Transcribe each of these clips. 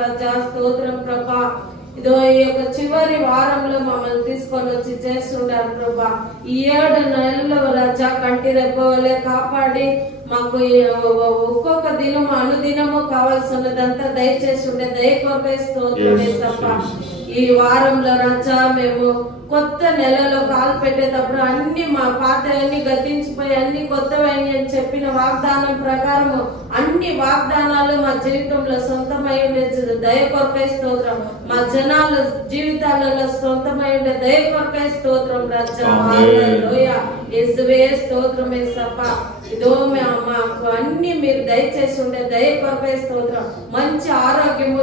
రాజా స్తోత్రం ప్రభా. ఇదో ఈ యొక్క చివరి వారంలో మమ్మల్ని తీసుకొని వచ్చి చేస్తుంటారు ప్రభా. ఈ 7 నెలల్లో రాజా కంటి రెప్పవలే కాపాడి మాకు ఒక్కొక్క దినము అనుదినము కావాల్సినదంతా దయచేసి ఉండే దయ కొరకై స్తోత్రమే తప్ప. ఈ వారంలో రాజా మేము కొత్త నెలలో కాలు పెట్టేటప్పుడు అన్ని మా పాతవన్నీ గతించిపోయి అన్ని కొత్తవన్నీ అని చెప్పిన వాగ్దానం ప్రకారము అన్ని వాగ్దానాలు మా జీవితంలో సొంతమై ఉండే దయ కొరకై స్తోత్రం. మా జనాల జీవితాలలో సొంతమై ఉండే దయ కొరకై స్తోత్రం రాజా. హల్లెలూయా. యేసువే స్తోత్రమే సప్ప. ఇదో మాకు అన్ని మీరు దయచేసి ఉండే దయ కొరకై స్తోత్రం. మంచి ఆరోగ్యము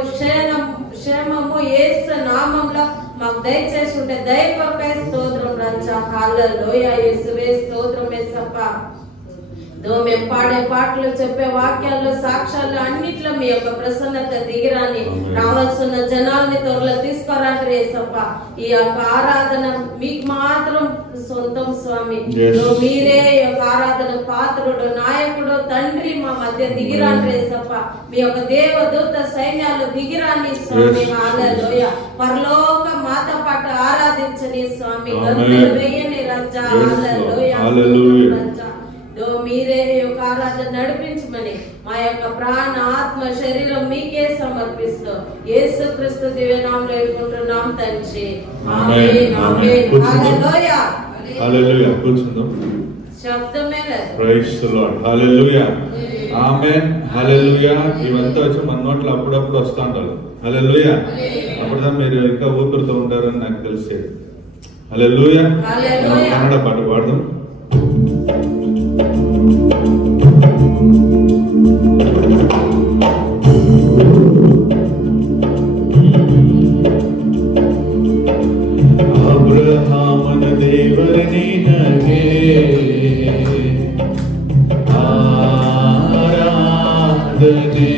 క్షేమము యేసు నామంలో మాకు దయచేసి ఉంటే దయ కొరకై స్తోత్రం రాజా. హల్లెలూయా. యేసువే స్తోత్రమే సప్ప. మేము పాడే పాటలు చెప్పే వాక్యాల్లో సాక్ష్యాలు అన్నిట్లో మీ యొక్క ప్రసన్నత దిగిరాని రావాల్సిన జనాల్ని త్వరలో తీసుకురండి యేసప్ప. ఈ యొక్క ఆరాధన మీకు మాత్రం సొంతం స్వామి. మీరే యొక్క ఆరాధన పాత్రుడు నాయకుడు తండ్రి మా మధ్య దిగిరాని యేసప్ప. మీ యొక్క దేవదూత సైన్యాలు దిగిరాని స్వామి. హల్లెలూయా. పరలోక మాత పాట ఆరాధించని స్వామి. గంతులు వేయని రాజా. హల్లెలూయా. మీరే యొక్క ఆరాధన నడిపించమని మా యొక్క ప్రాణ ఆత్మ శరీరం మీకే సమర్పిస్తూ యేసుక్రీస్తు దివ్య నామములో వేడుకుంటున్నాం తండ్రి. ఆమేన్. ఆమేన్. హల్లెలూయా. హల్లెలూయా. కూర్చుందాం. శబ్దమే లేదు. Praise the Lord. Hallelujah. Amen. Hallelujah. ఇవంతా వచ్చి మన నోట్లో అప్పుడప్పుడు వస్తూ ఉంటారు. హల్లెలూయా. అప్పుడుదా మీరు ఇంకా ఊపిరితో ఉంటారని నాకు తెలిసేది. హల్లెలూయా. కన్నడ పాట పాడదాం. ಅಬ್ರಹಾಮನ ದೇವರನೇ ನಗೆ ಆರಾಧನೆ,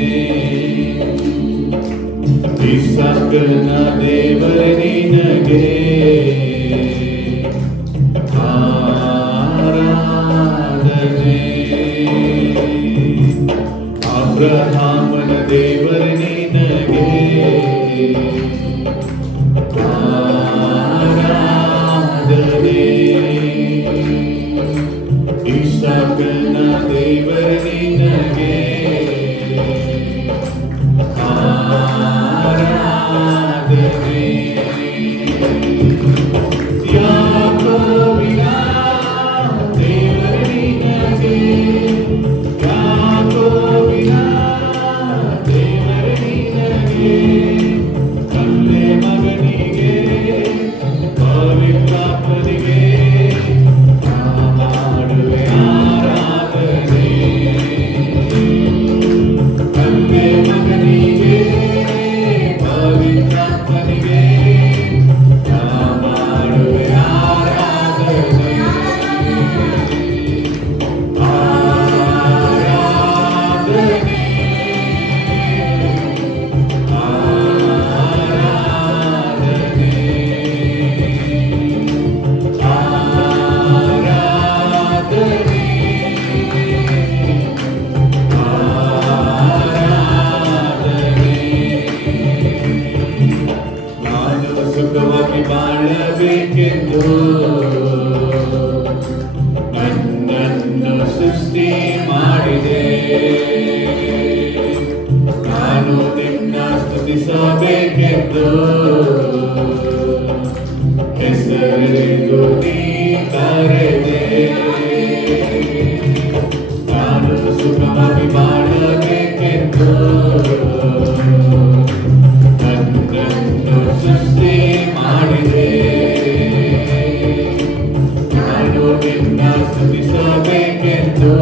ಇಸಾಕನ ದೇವರನೇ ನಗೆ ಆರಾಧನೆ, ಅಬ್ರಹಾಮನ ದೇವರನೇ ನಗೆ ಆರಾಧನೆ, ಇಸಾಕನ ದೇವರನೇ ನಗೆ ಆರಾಧನೆ, ಯಾಕೋಬಿನ ದೇವರನೇ ನಗೆ, ಯಾಕೋಬಿನ ದೇವರನೇ ನಗೆ, ತಂದೆ ಮಗನಿಗೆ ಪವಿತ್ರಾತ್ಮನಿಗೆ ಮಾಡುವೆ ಆರಾಧನೆ, ತಂದೆ ಮಗನಿಗೆ ಪವಿತ್ರಾತ್ಮನಿಗೆ ಮಾಡುವೆ ಆರಾಧನೆ, ಆರಾಧನೆ, ಆರಾಧನೆ, ಆರಾಧನೆ, ಆರಾಧನೆ. ನಾನು ಸುಖವಾಗಿ ಬಾಳಬೇಕೆಂದು ನನ್ನನ್ನು ಸೃಷ್ಟಿ ಮಾಡಿದೆ, ನಾನು ನಿನ್ನ ಸ್ತುತಿಸಬೇಕೆಂದು ಹೆಸರಿದು ನೀ ಕರೆದೆ, ನಾನು ಸುಖವಾಗಿ ಬಾಳಬೇಕೆಂದು ನನ್ನನ್ನು ಸೃಷ್ಟಿ ಮಾಡಿದೆ, ನಾನು ನಿನ್ನ ಸ್ತುತಿಸಬೇಕೆಂದು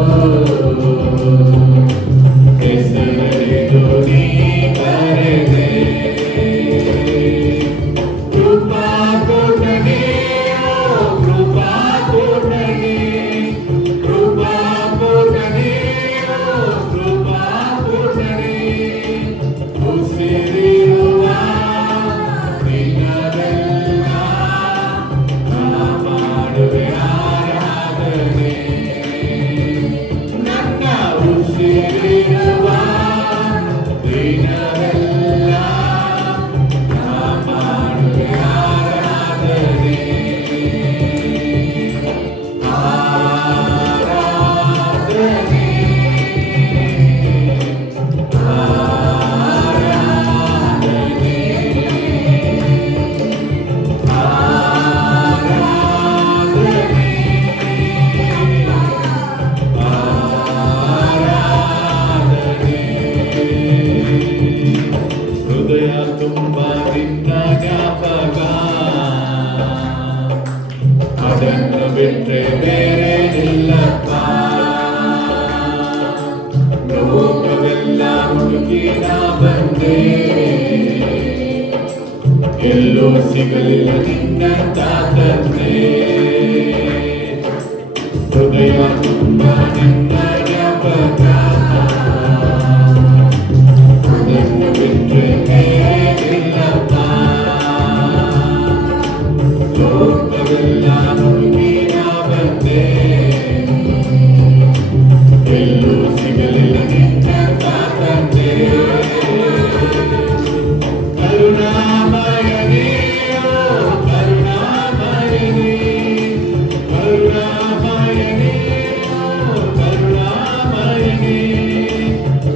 ಎಲ್ಲೋ ಸಿಗಲಿಲ್ಲ ನಿನ್ನ ತಾತನ್ನೇ ಹೃದಯ ತುಂಬ ನಿನ್ನ ಜ್ಞಾಪಕ ಅದನ್ನು ಬಿಟ್ಟರೆ ಇಲ್ಲಪ್ಪ ಲೋಕವೆಲ್ಲ ಹುಡುಗಿ ನಾ ಬಂದೆ ಎಲ್ಲೂ ಸಿಗಲಿಲ್ಲ ನಿನ್ನ ತಾತನ್ನೇ ಕರುಣಾಮಯನೇ ಕರುಣಾಮಯನೇ ಕರುಣಾಮಯನೇ ಕರುಣಾಮಯನೇ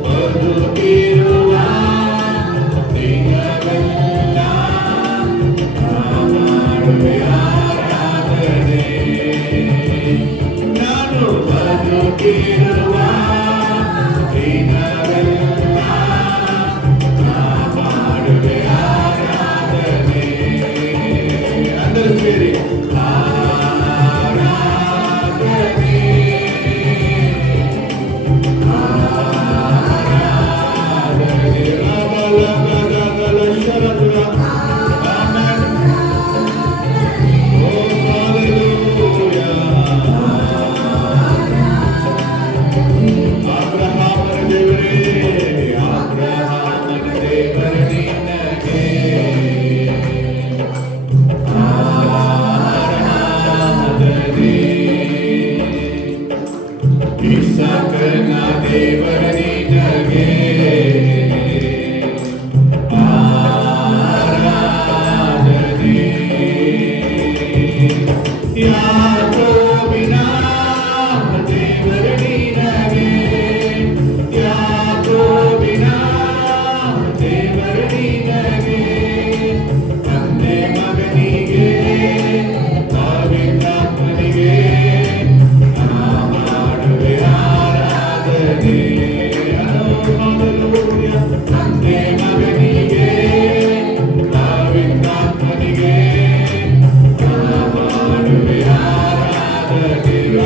ಬದುಕಿರುವ ದಿನವೆಲ್ಲ ಮಾಡುವೆ ಆರಾಧನೆ ನಾನು ಬದುಕಿರುವ ದಿನವೆಲ್ಲ ಮಾಡುವೆ ಆರಾಧನೆ ಅಂದರೆ ಸೇರಿ ಆರಾಧನೆ ಆರಾಧನೆ ಅಬಲಗದಗಲ ಶರದುರ ಆಮೆನ್ ಓ ಹಲ್ಲೆಲೂಯಾ ಅಬ್ರಹಾಮನ ದೇವರೇ ಅಬ್ರಹಾಮನ ದೇವರೇ ನಿನಗೆ ಆರಾಧನೆ ಇಸಾಕನ ದೇವರ ನಿನಗೆ ಆರಾಧನೆ ಯಾಕೋಬಿನ ದೇವರ ನಿನಗೆ ಯಾಕೋಬಿನ ದೇವರ ನಿನಗೆ ತಂದೆ ಮಗನಿಗೆ ಪವಿತ್ರಾತ್ಮನಿಗೆ ಮಾಡುವೆ ಆರಾಧನೆ ಹಲ್ಲೆಲೂಯಾ ತಂದೆ ಮಗನಿಗೆ ಪವಿತ್ರಾತ್ಮನಿಗೆ ಮಾಡುವೆ ಆರಾಧನೆ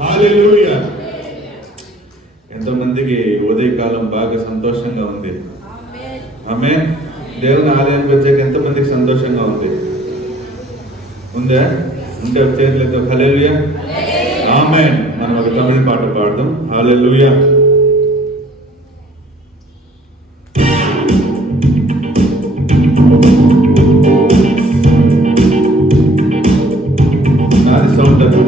హల్లెలూయా. ఎంతమందికి ఉదయకాలం బాగా సంతోషంగా ఉంది? ఆమేన్. దేవుని ఆలయానికి వచ్చాక ఎంతమందికి సంతోషంగా ఉంది? ఉందా? ఉంటే చేతులతో హల్లెలూయా ఆమేన్. మనం ఒక తమిళ పాట పాడదాం. హల్లెలూయా. నాది సౌండ్ తక్కువ.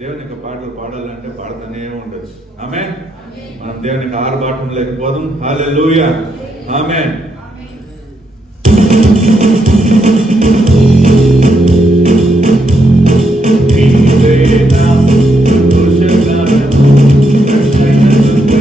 దేవుని యొక్క పాటలు పాడాలంటే పాడుతూనే ఉండొచ్చు. ఆమేన్. మనం దేవునికి ఆర్భాటం లేకపోదాం. హల్లెలూయా. ఆమేన్. Amen.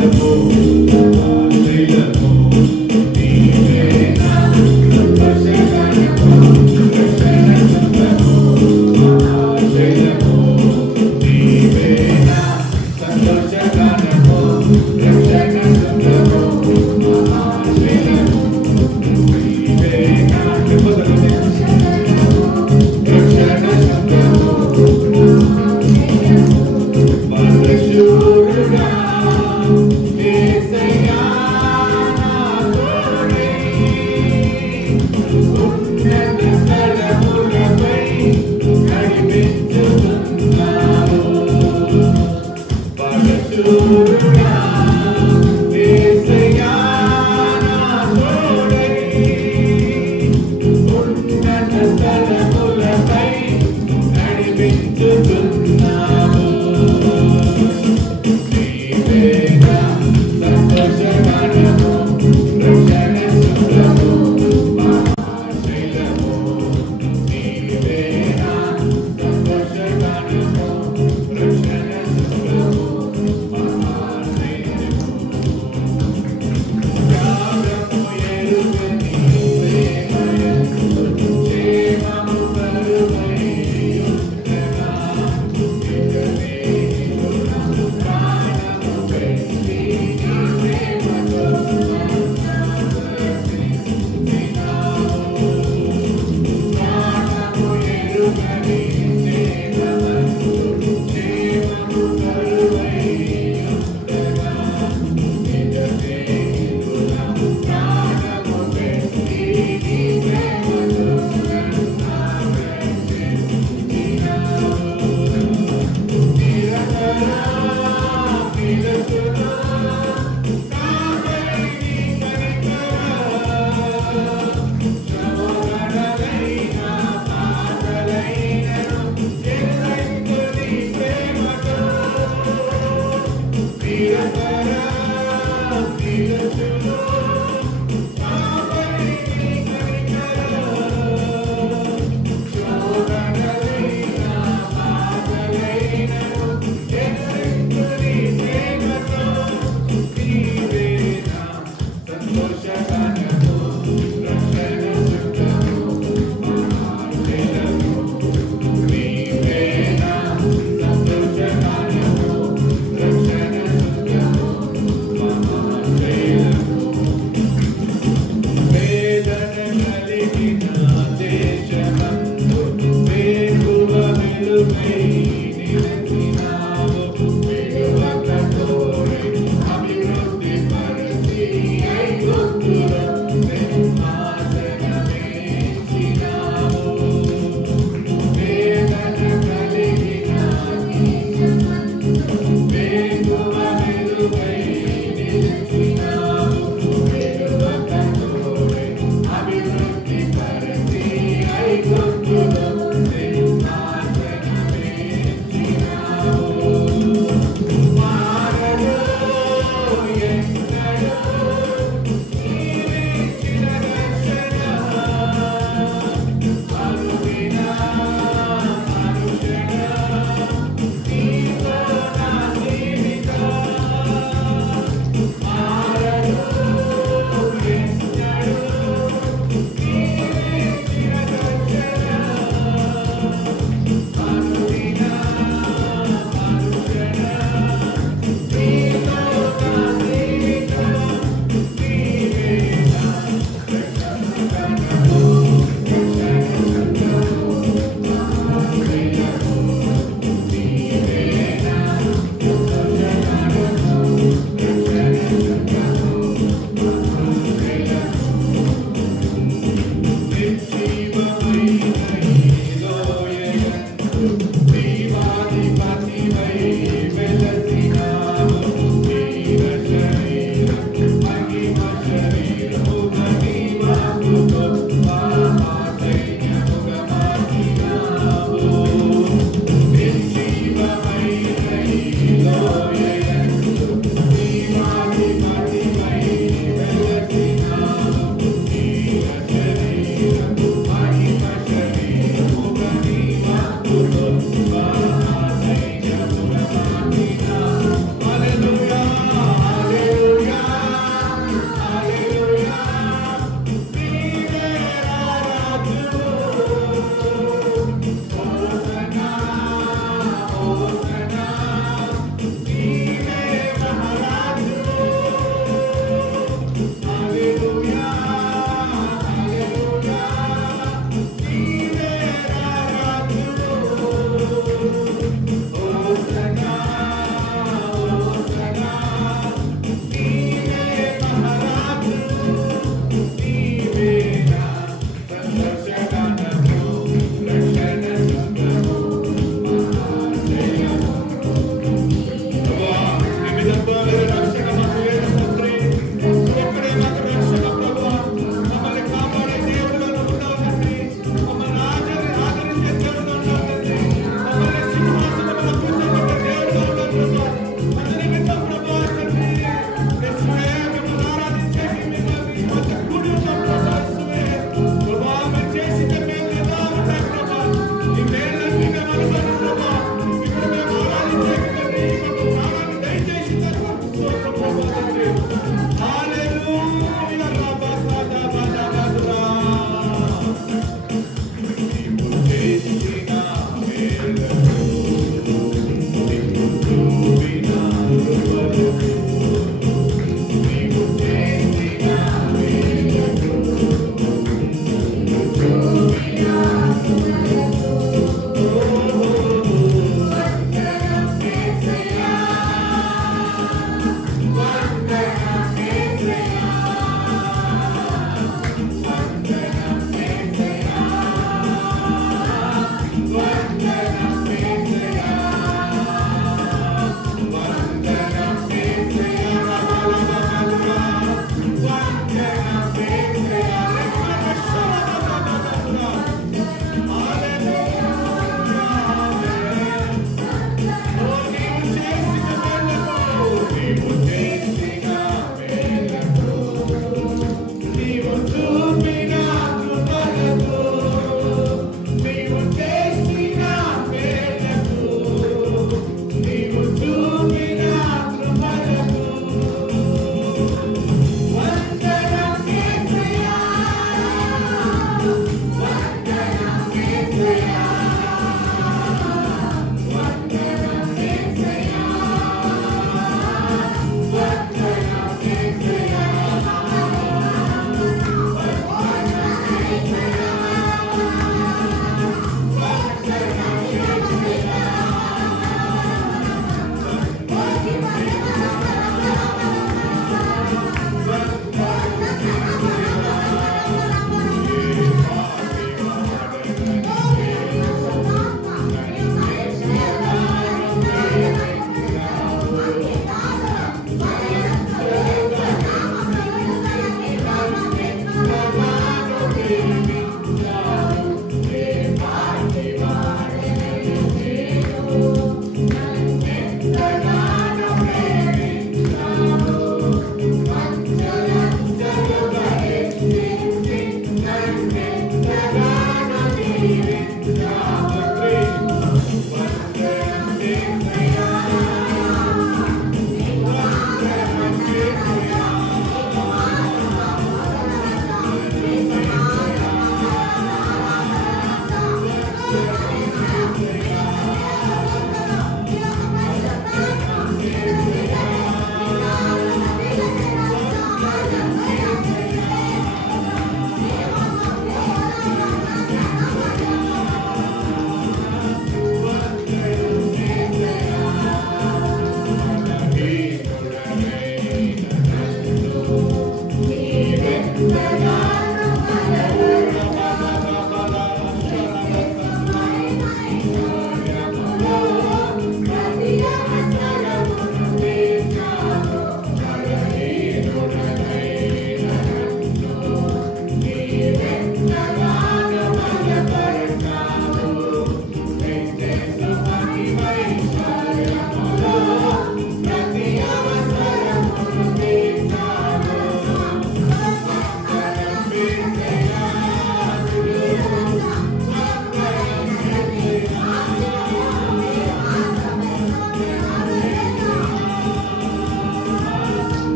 Hallelujah.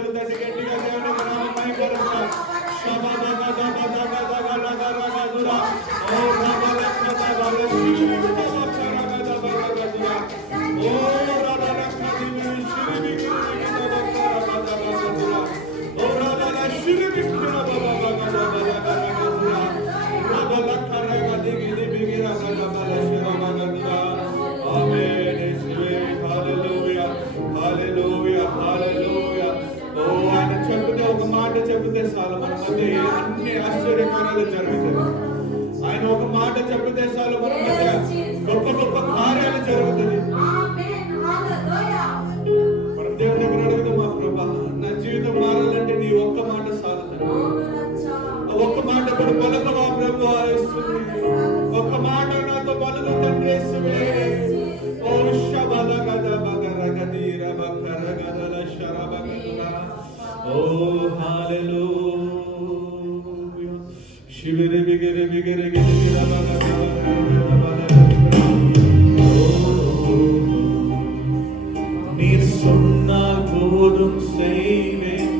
చేతులు తట్టి గట్టిగా దేవునికి నామం మహిమపరచుదాం. ఒక మాట చెబితే చాలు మన మధ్య అన్ని ఆశ్చర్యకార్యాలు జరుగుతాయి. ఆయన ఒక మాట చెబితే చాలు మన మధ్య గొప్ప గొప్ప కార్యాలు జరుగుతుంది. మనం దేవుని దగ్గర అడుగుతాం, మా ప్రభా నా జీవితం మారాలంటే నీ ఒక్క మాట చాలు. ఒక్క మాట కూడా పలుకవా ప్రభు ఆలోచిస్తుంది. ఒక్క మాట నాతో పలుకు తండ్రి. ఓ శబద గద బగర గదీర బకర గదల శరబ గద. Oh, hallelujah. Shivere bigere bigere gidira bala bala. நீர் சொன்னால் போதும் செய்வேன்,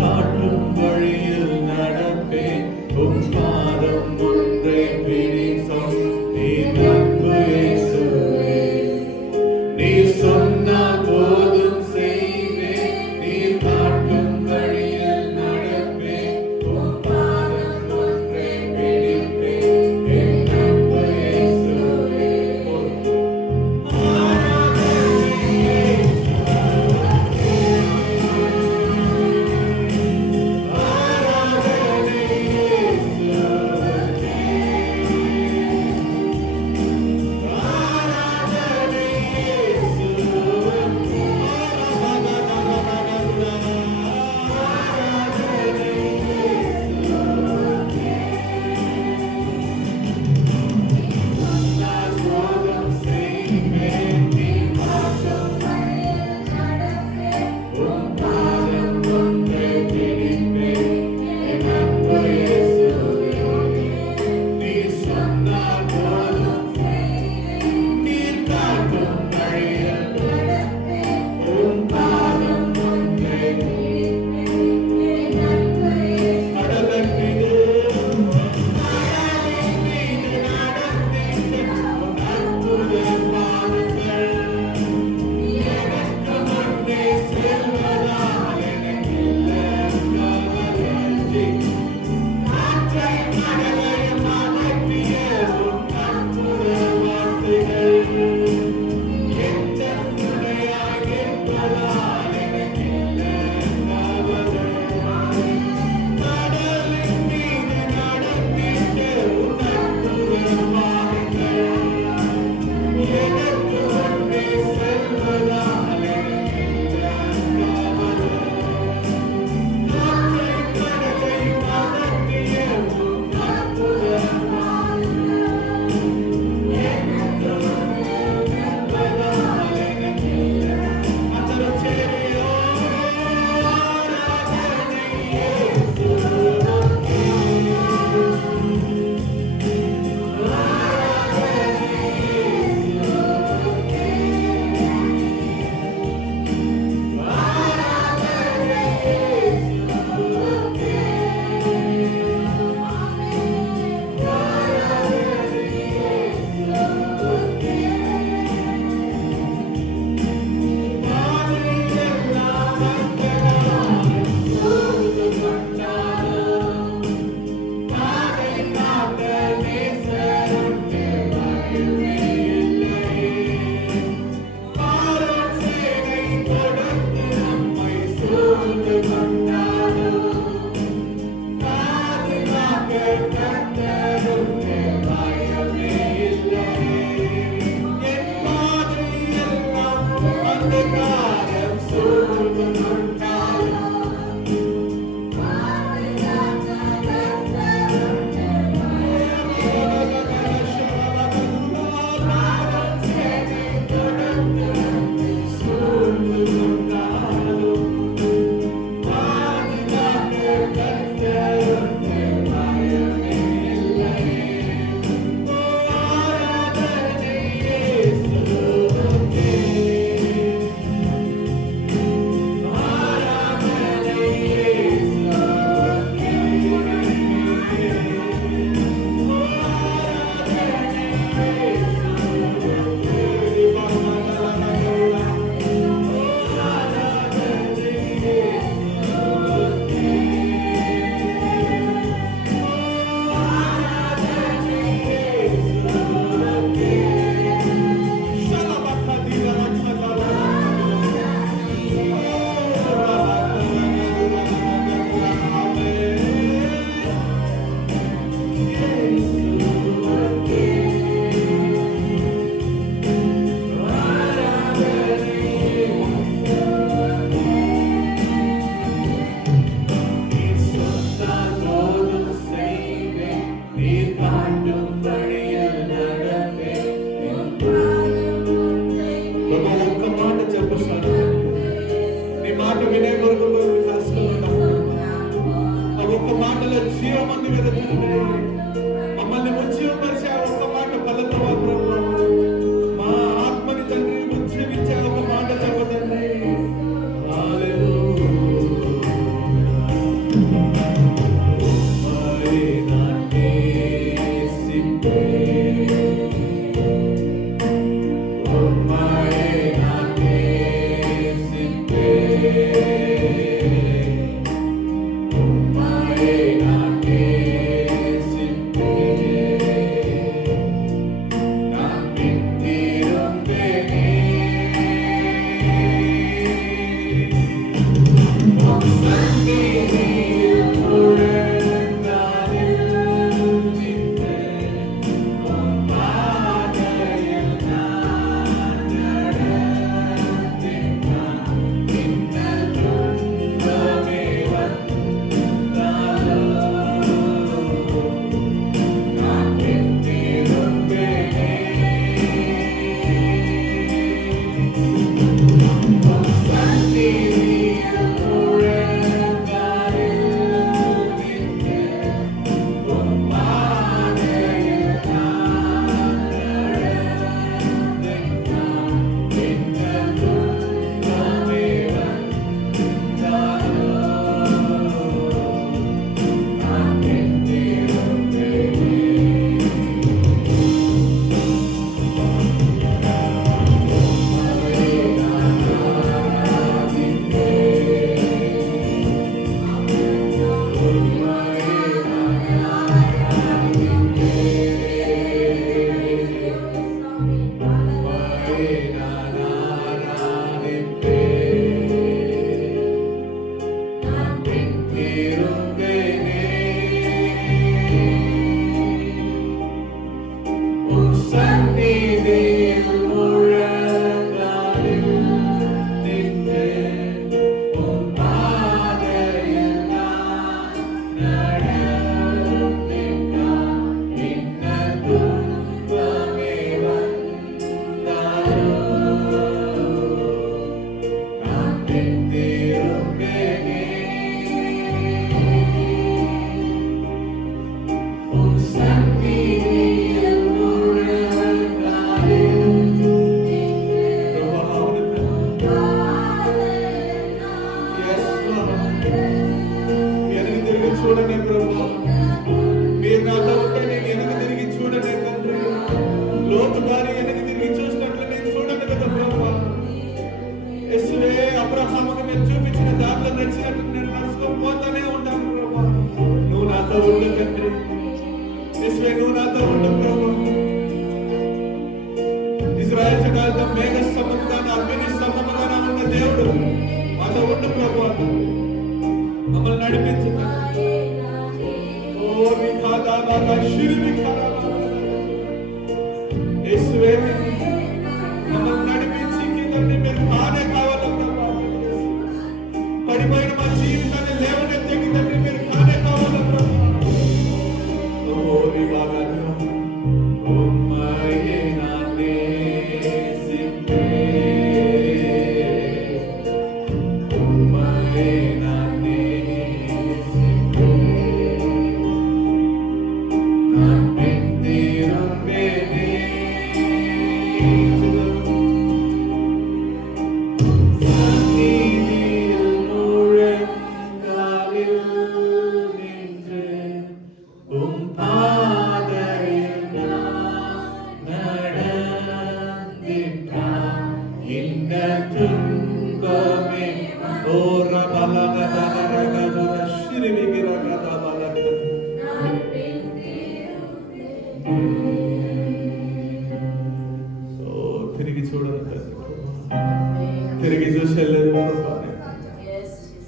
காட்டும் வழியில் நடப்பேன், உம் பாதம் ஒன்றை பிடித்தோம், நீ நன்பு இயேசுவே. நீர் சொன்னால் போதும் செய்வேன், நீர் காட்டும் வழியில் நடப்பேன், உம் பாதம் ஒன்றை பிடிப்பேன், என் நன்பு తండ్రి. మమ్మల్ని ఉజ్జీవపరిచే ఒక్క మాట పలకవా ప్రభువా. మా ఆత్మని తండ్రి ఉజ్జీవించే ఒక మాట చెప్ప తండ్రి.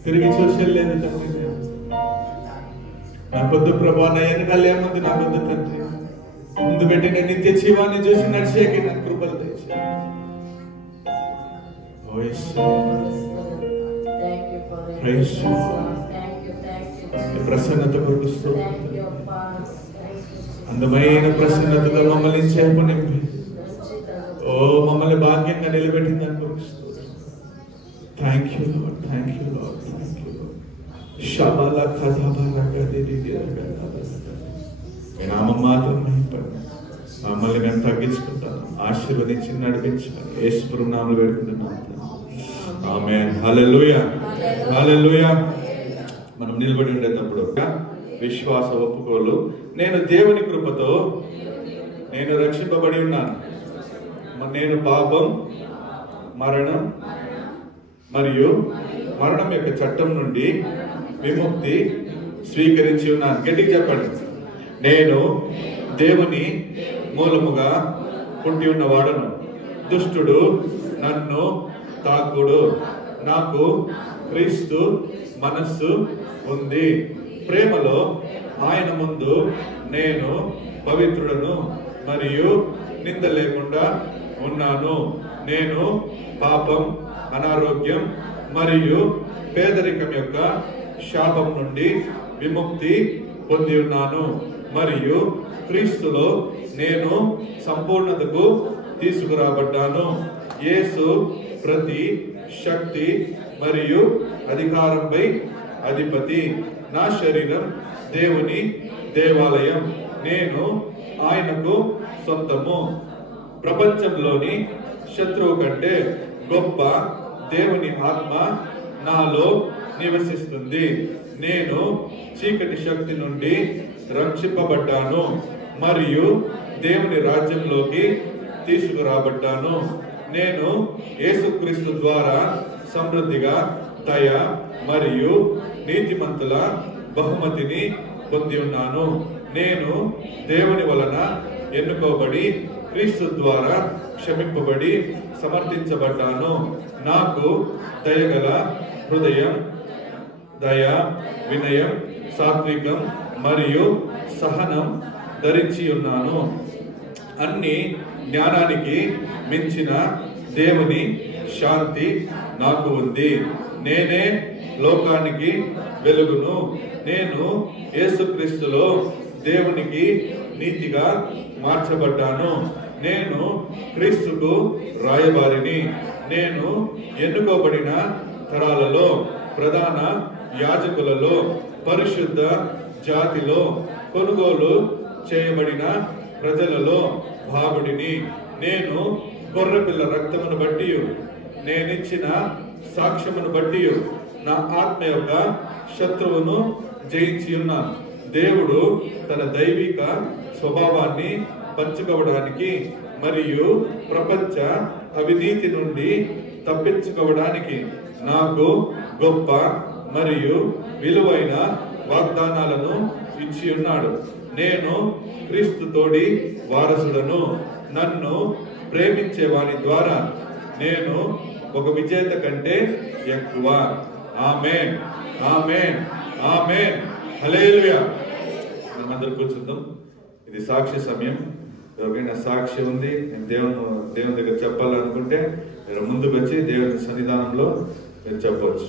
తిరిగి చూసేలేదు తండ్రి. నాకొద్దు ప్రభా, నా వెనకాలేముంది నాకొద్దు తండ్రి. ముందు పెట్టిన నిత్య జీవాన్ని చూసి నడిచేకి నాకు కృపలు తెచ్చి ప్రసన్నత కొడుస్తూ అందమైన ప్రసన్నతతో మమ్మల్ని చేప నింపి ఓ మమ్మల్ని భాగ్యంగా నిలబెట్టింది అనుభవిస్తూ thank you Lord, thank you Lord, thank you Lord. షబాలా ఖజాబా రగదిది రగదా మీ నామం మాత్రం మహిమపడండి. మమ్మల్ని మేము తగ్గించుకుంటాను, ఆశీర్వదించి నడిపించుకొని యేసు నామములో వేడుకుంటున్నాను. ఆమేన్. హల్లెలూయా, హల్లెలూయా. మనం నిలబడి ఉండేటప్పుడు విశ్వాస ఒప్పుకోలు. నేను దేవుని కృపతో నేను రక్షింపబడి ఉన్నాను. నేను పాపం, మరణం మరియు మరణం యొక్క చట్టం నుండి విముక్తి స్వీకరించి ఉన్నాను. గట్టిగా చెప్పండి. నేను దేవుని మూలముగా పుట్టి ఉన్నవాడను. దుష్టుడు నన్ను తాకుడు. నాకు క్రీస్తు మనస్సు ఉంది. ప్రేమలో ఆయన ముందు నేను పవిత్రుడను మరియు నింద లేకుండా ఉన్నాను. నేను పాపం, అనారోగ్యం మరియు పేదరికం యొక్క శాపం నుండి విముక్తి పొంది ఉన్నాను మరియు క్రీస్తులో నేను సంపూర్ణతకు తీసుకురాబడ్డాను. యేసు ప్రతి శక్తి మరియు అధికారంపై అధిపతి. నా శరీరం దేవుని దేవాలయం. నేను ఆయనకు సొంతము. ప్రపంచంలోని శత్రువు కంటే గొప్ప దేవుని ఆత్మ నాలో నివసిస్తుంది. నేను చీకటి శక్తి నుండి రక్షింపబడ్డాను మరియు దేవుని రాజ్యంలోకి తీసుకురాబడ్డాను. నేను యేసుక్రీస్తు ద్వారా సమృద్ధిగా దయ మరియు నీతిమంతుల బహుమతిని పొంది ఉన్నాను. నేను దేవుని వలన ఎన్నుకోబడి క్రీస్తు ద్వారా క్షమింపబడి సమర్థించబడ్డాను. నాకు దయగల హృదయం, దయ, వినయం, సాత్వికం మరియు సహనం ధరించి ఉన్నాను. అన్ని జ్ఞానానికి మించిన దేవుని శాంతి నాకు ఉంది. నేనే లోకానికి వెలుగును. నేను యేసుక్రీస్తులో దేవునికి నీతిగా మార్చబడ్డాను. నేను క్రీస్తుకు రాయబారిని. నేను ఎన్నుకోబడిన తరాలలో, ప్రధాన యాజకులలో, పరిశుద్ధ జాతిలో, కొనుగోలు చేయబడిన ప్రజలలో భాగుడిని. నేను గొర్రెపిల్ల రక్తమును బట్టి, నేనిచ్చిన సాక్ష్యమును బట్టి నా ఆత్మ యొక్క శత్రువును జయించి ఉన్నాను. దేవుడు తన దైవిక స్వభావాన్ని పంచుకోవడానికి మరియు ప్రపంచ అవినీతి నుండి తప్పించుకోవడానికి నాకు గొప్ప మరియు విలువైన వాగ్దానాలను ఇచ్చి ఉన్నాడు. నేను క్రీస్తు తోడి వారసుడను. నన్ను ప్రేమించే వాని ద్వారా నేను ఒక విజేత కంటే ఎక్కువ. ఆమేన్, ఆమేన్, ఆమేన్. హల్లెలూయా. మనమందరం కూర్చుందాం. ఇది సాక్ష్య సమయం. ఎవరికైనా సాక్ష్యం ఉంది, నేను దేవుని దగ్గర చెప్పాలనుకుంటే మీరు ముందుకు వచ్చి దేవుని సన్నిధానంలో మీరు చెప్పవచ్చు.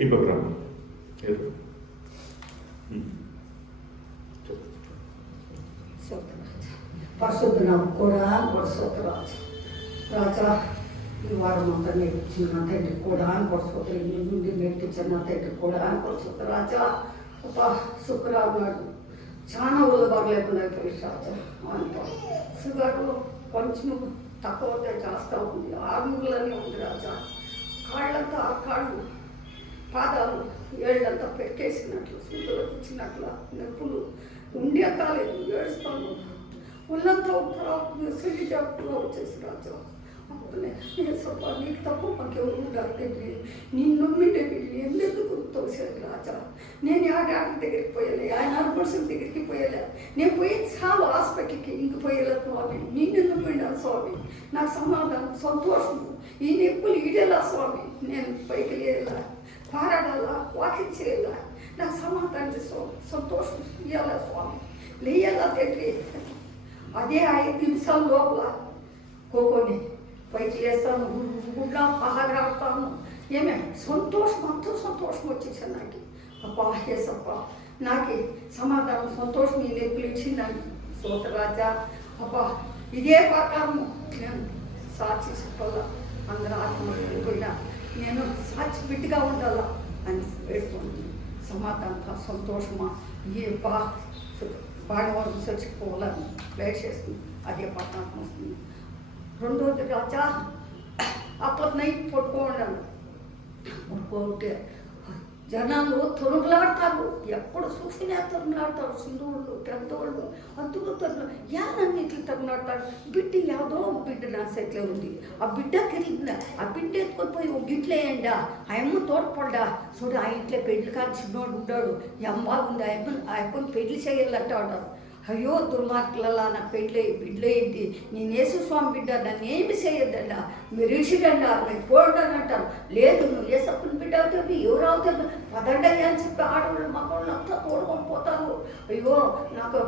ఈ ప్రోగ్రామ్ పరిశుద్ధులకు కూడా పరిశుద్ధ రాజా, ఈ వారం అంతా నేర్పించిన తండ్రి కూడా పరిశుద్ధ నుండి నేర్పించిన తండ్రి కూడా పరిశుద్ధ రాజా. ఒక శుక్రవారం నాడు చాలా ఊళ్ళబాటు లేకుండా అయిపోయింది రాజా. అంతా షుగర్ కొంచెం తక్కువ చేస్తూ ఉంది. ఆర్ములన్నీ ఉంది రాజా. కాళ్ళంతా కాళ్ళు, పాదాలు, ఏళ్ళంతా పెట్టేసినట్లు, సుతులు వచ్చినట్లు నొప్పులు ఉండి కాలేదు. ఏడుస్తాను ఒళ్ళంతా సిరి జాబులో వచ్చేసి రాజా. అప్పుడే నీకు తప్ప మాకెవరు ఉండాలి తండ్రి. నీ నమ్మిండే బిడ్డలు ఎందుకు తోసేది రాజా. నేను డాక్టర్ దగ్గరికి పోయలే, ఆయన నర్సుల దగ్గరికి పోయలే. నేను పోయి చాలు హాస్పిటల్కి ఇంక పోయలే స్వామి. నిన్నెందుకు పోయినా స్వామి. నాకు సమాధానం, సంతోషము. ఈ నొప్పులు ఈడేలా స్వామి. నేను పైకి లేలా, పారాడాలా, వాకింగ్ చేయాలా. నాకు సమాధానం సంతోషం ఇవ్వాలా స్వామి. లేయాలా తండ్రి. అదే 5 నిమిషాల లోపల కోకోని పైకి లేస్తాను, గుడ్లా పహారాడతాను. ఏమే సంతోషం, అంత సంతోషం వచ్చేసాను నాకు. అబ్బా ఏసప్ప, నాకు సమాధానం, సంతోషం ఈ నొప్పులు ఇచ్చిందని సోతరాజా. అబ్బా ఇదే ప్రకారము నేను సాక్షి చెప్పాలా. అందరూ ఆత్మహత్యలు పోయినా నేను సాక్షి బిడ్డగా ఉండాలా అని వేడుకుంది. సమాధానం సంతోషమా ఏ బాగా వరకు చచ్చిపోవాలని ప్లేట్ చేస్తుంది. అదే పట్టణం వస్తుంది. రెండోది రాజా అప్పుడు నైట్ పడుకోండాను. పడుకుంటే జనాలు తొరుగులాడతారు, ఎప్పుడు చూసినా తొరుగులాడతారు. చిన్నోళ్ళు పెద్దోళ్ళు అందుకు యాదన్ని ఇట్లా తొరుగులాడతారు. బిడ్డ ಯಾವುದೋ బిడ్డ నా సెట్లో ఉంది. ఆ బిడ్డ కిరిగిందా, ఆ బిడ్డ ఎత్తుకొని పోయి ఒక ఇంట్లో వేయండా, ఆ అమ్మ తోడ్పడ్డా చూడు. ఆ ఇంట్లో పెళ్లి కాని చిన్నోడు ఉన్నాడు, ఈ అమ్మ బాగుంది, ఆ అమ్మని పెళ్లి చేయాలంటాడు. అయ్యో దుర్మార్గులలా నాకు బిడ్డయింది, నేను యేసుస్వామి బిడ్డ, నన్ను ఏమి చేయొద్దండ, మీరు ఇచ్చిరండ, నేను పోడంటారు. లేదు నువ్వు యేసప్పని బిడ్డ అవుతుంది, ఎవరు అవుతుంది పదండయ్యా అని చెప్పి ఆడవాళ్ళు మగవాళ్ళు అంతా తోడుకొని పోతారు. అయ్యో నాకు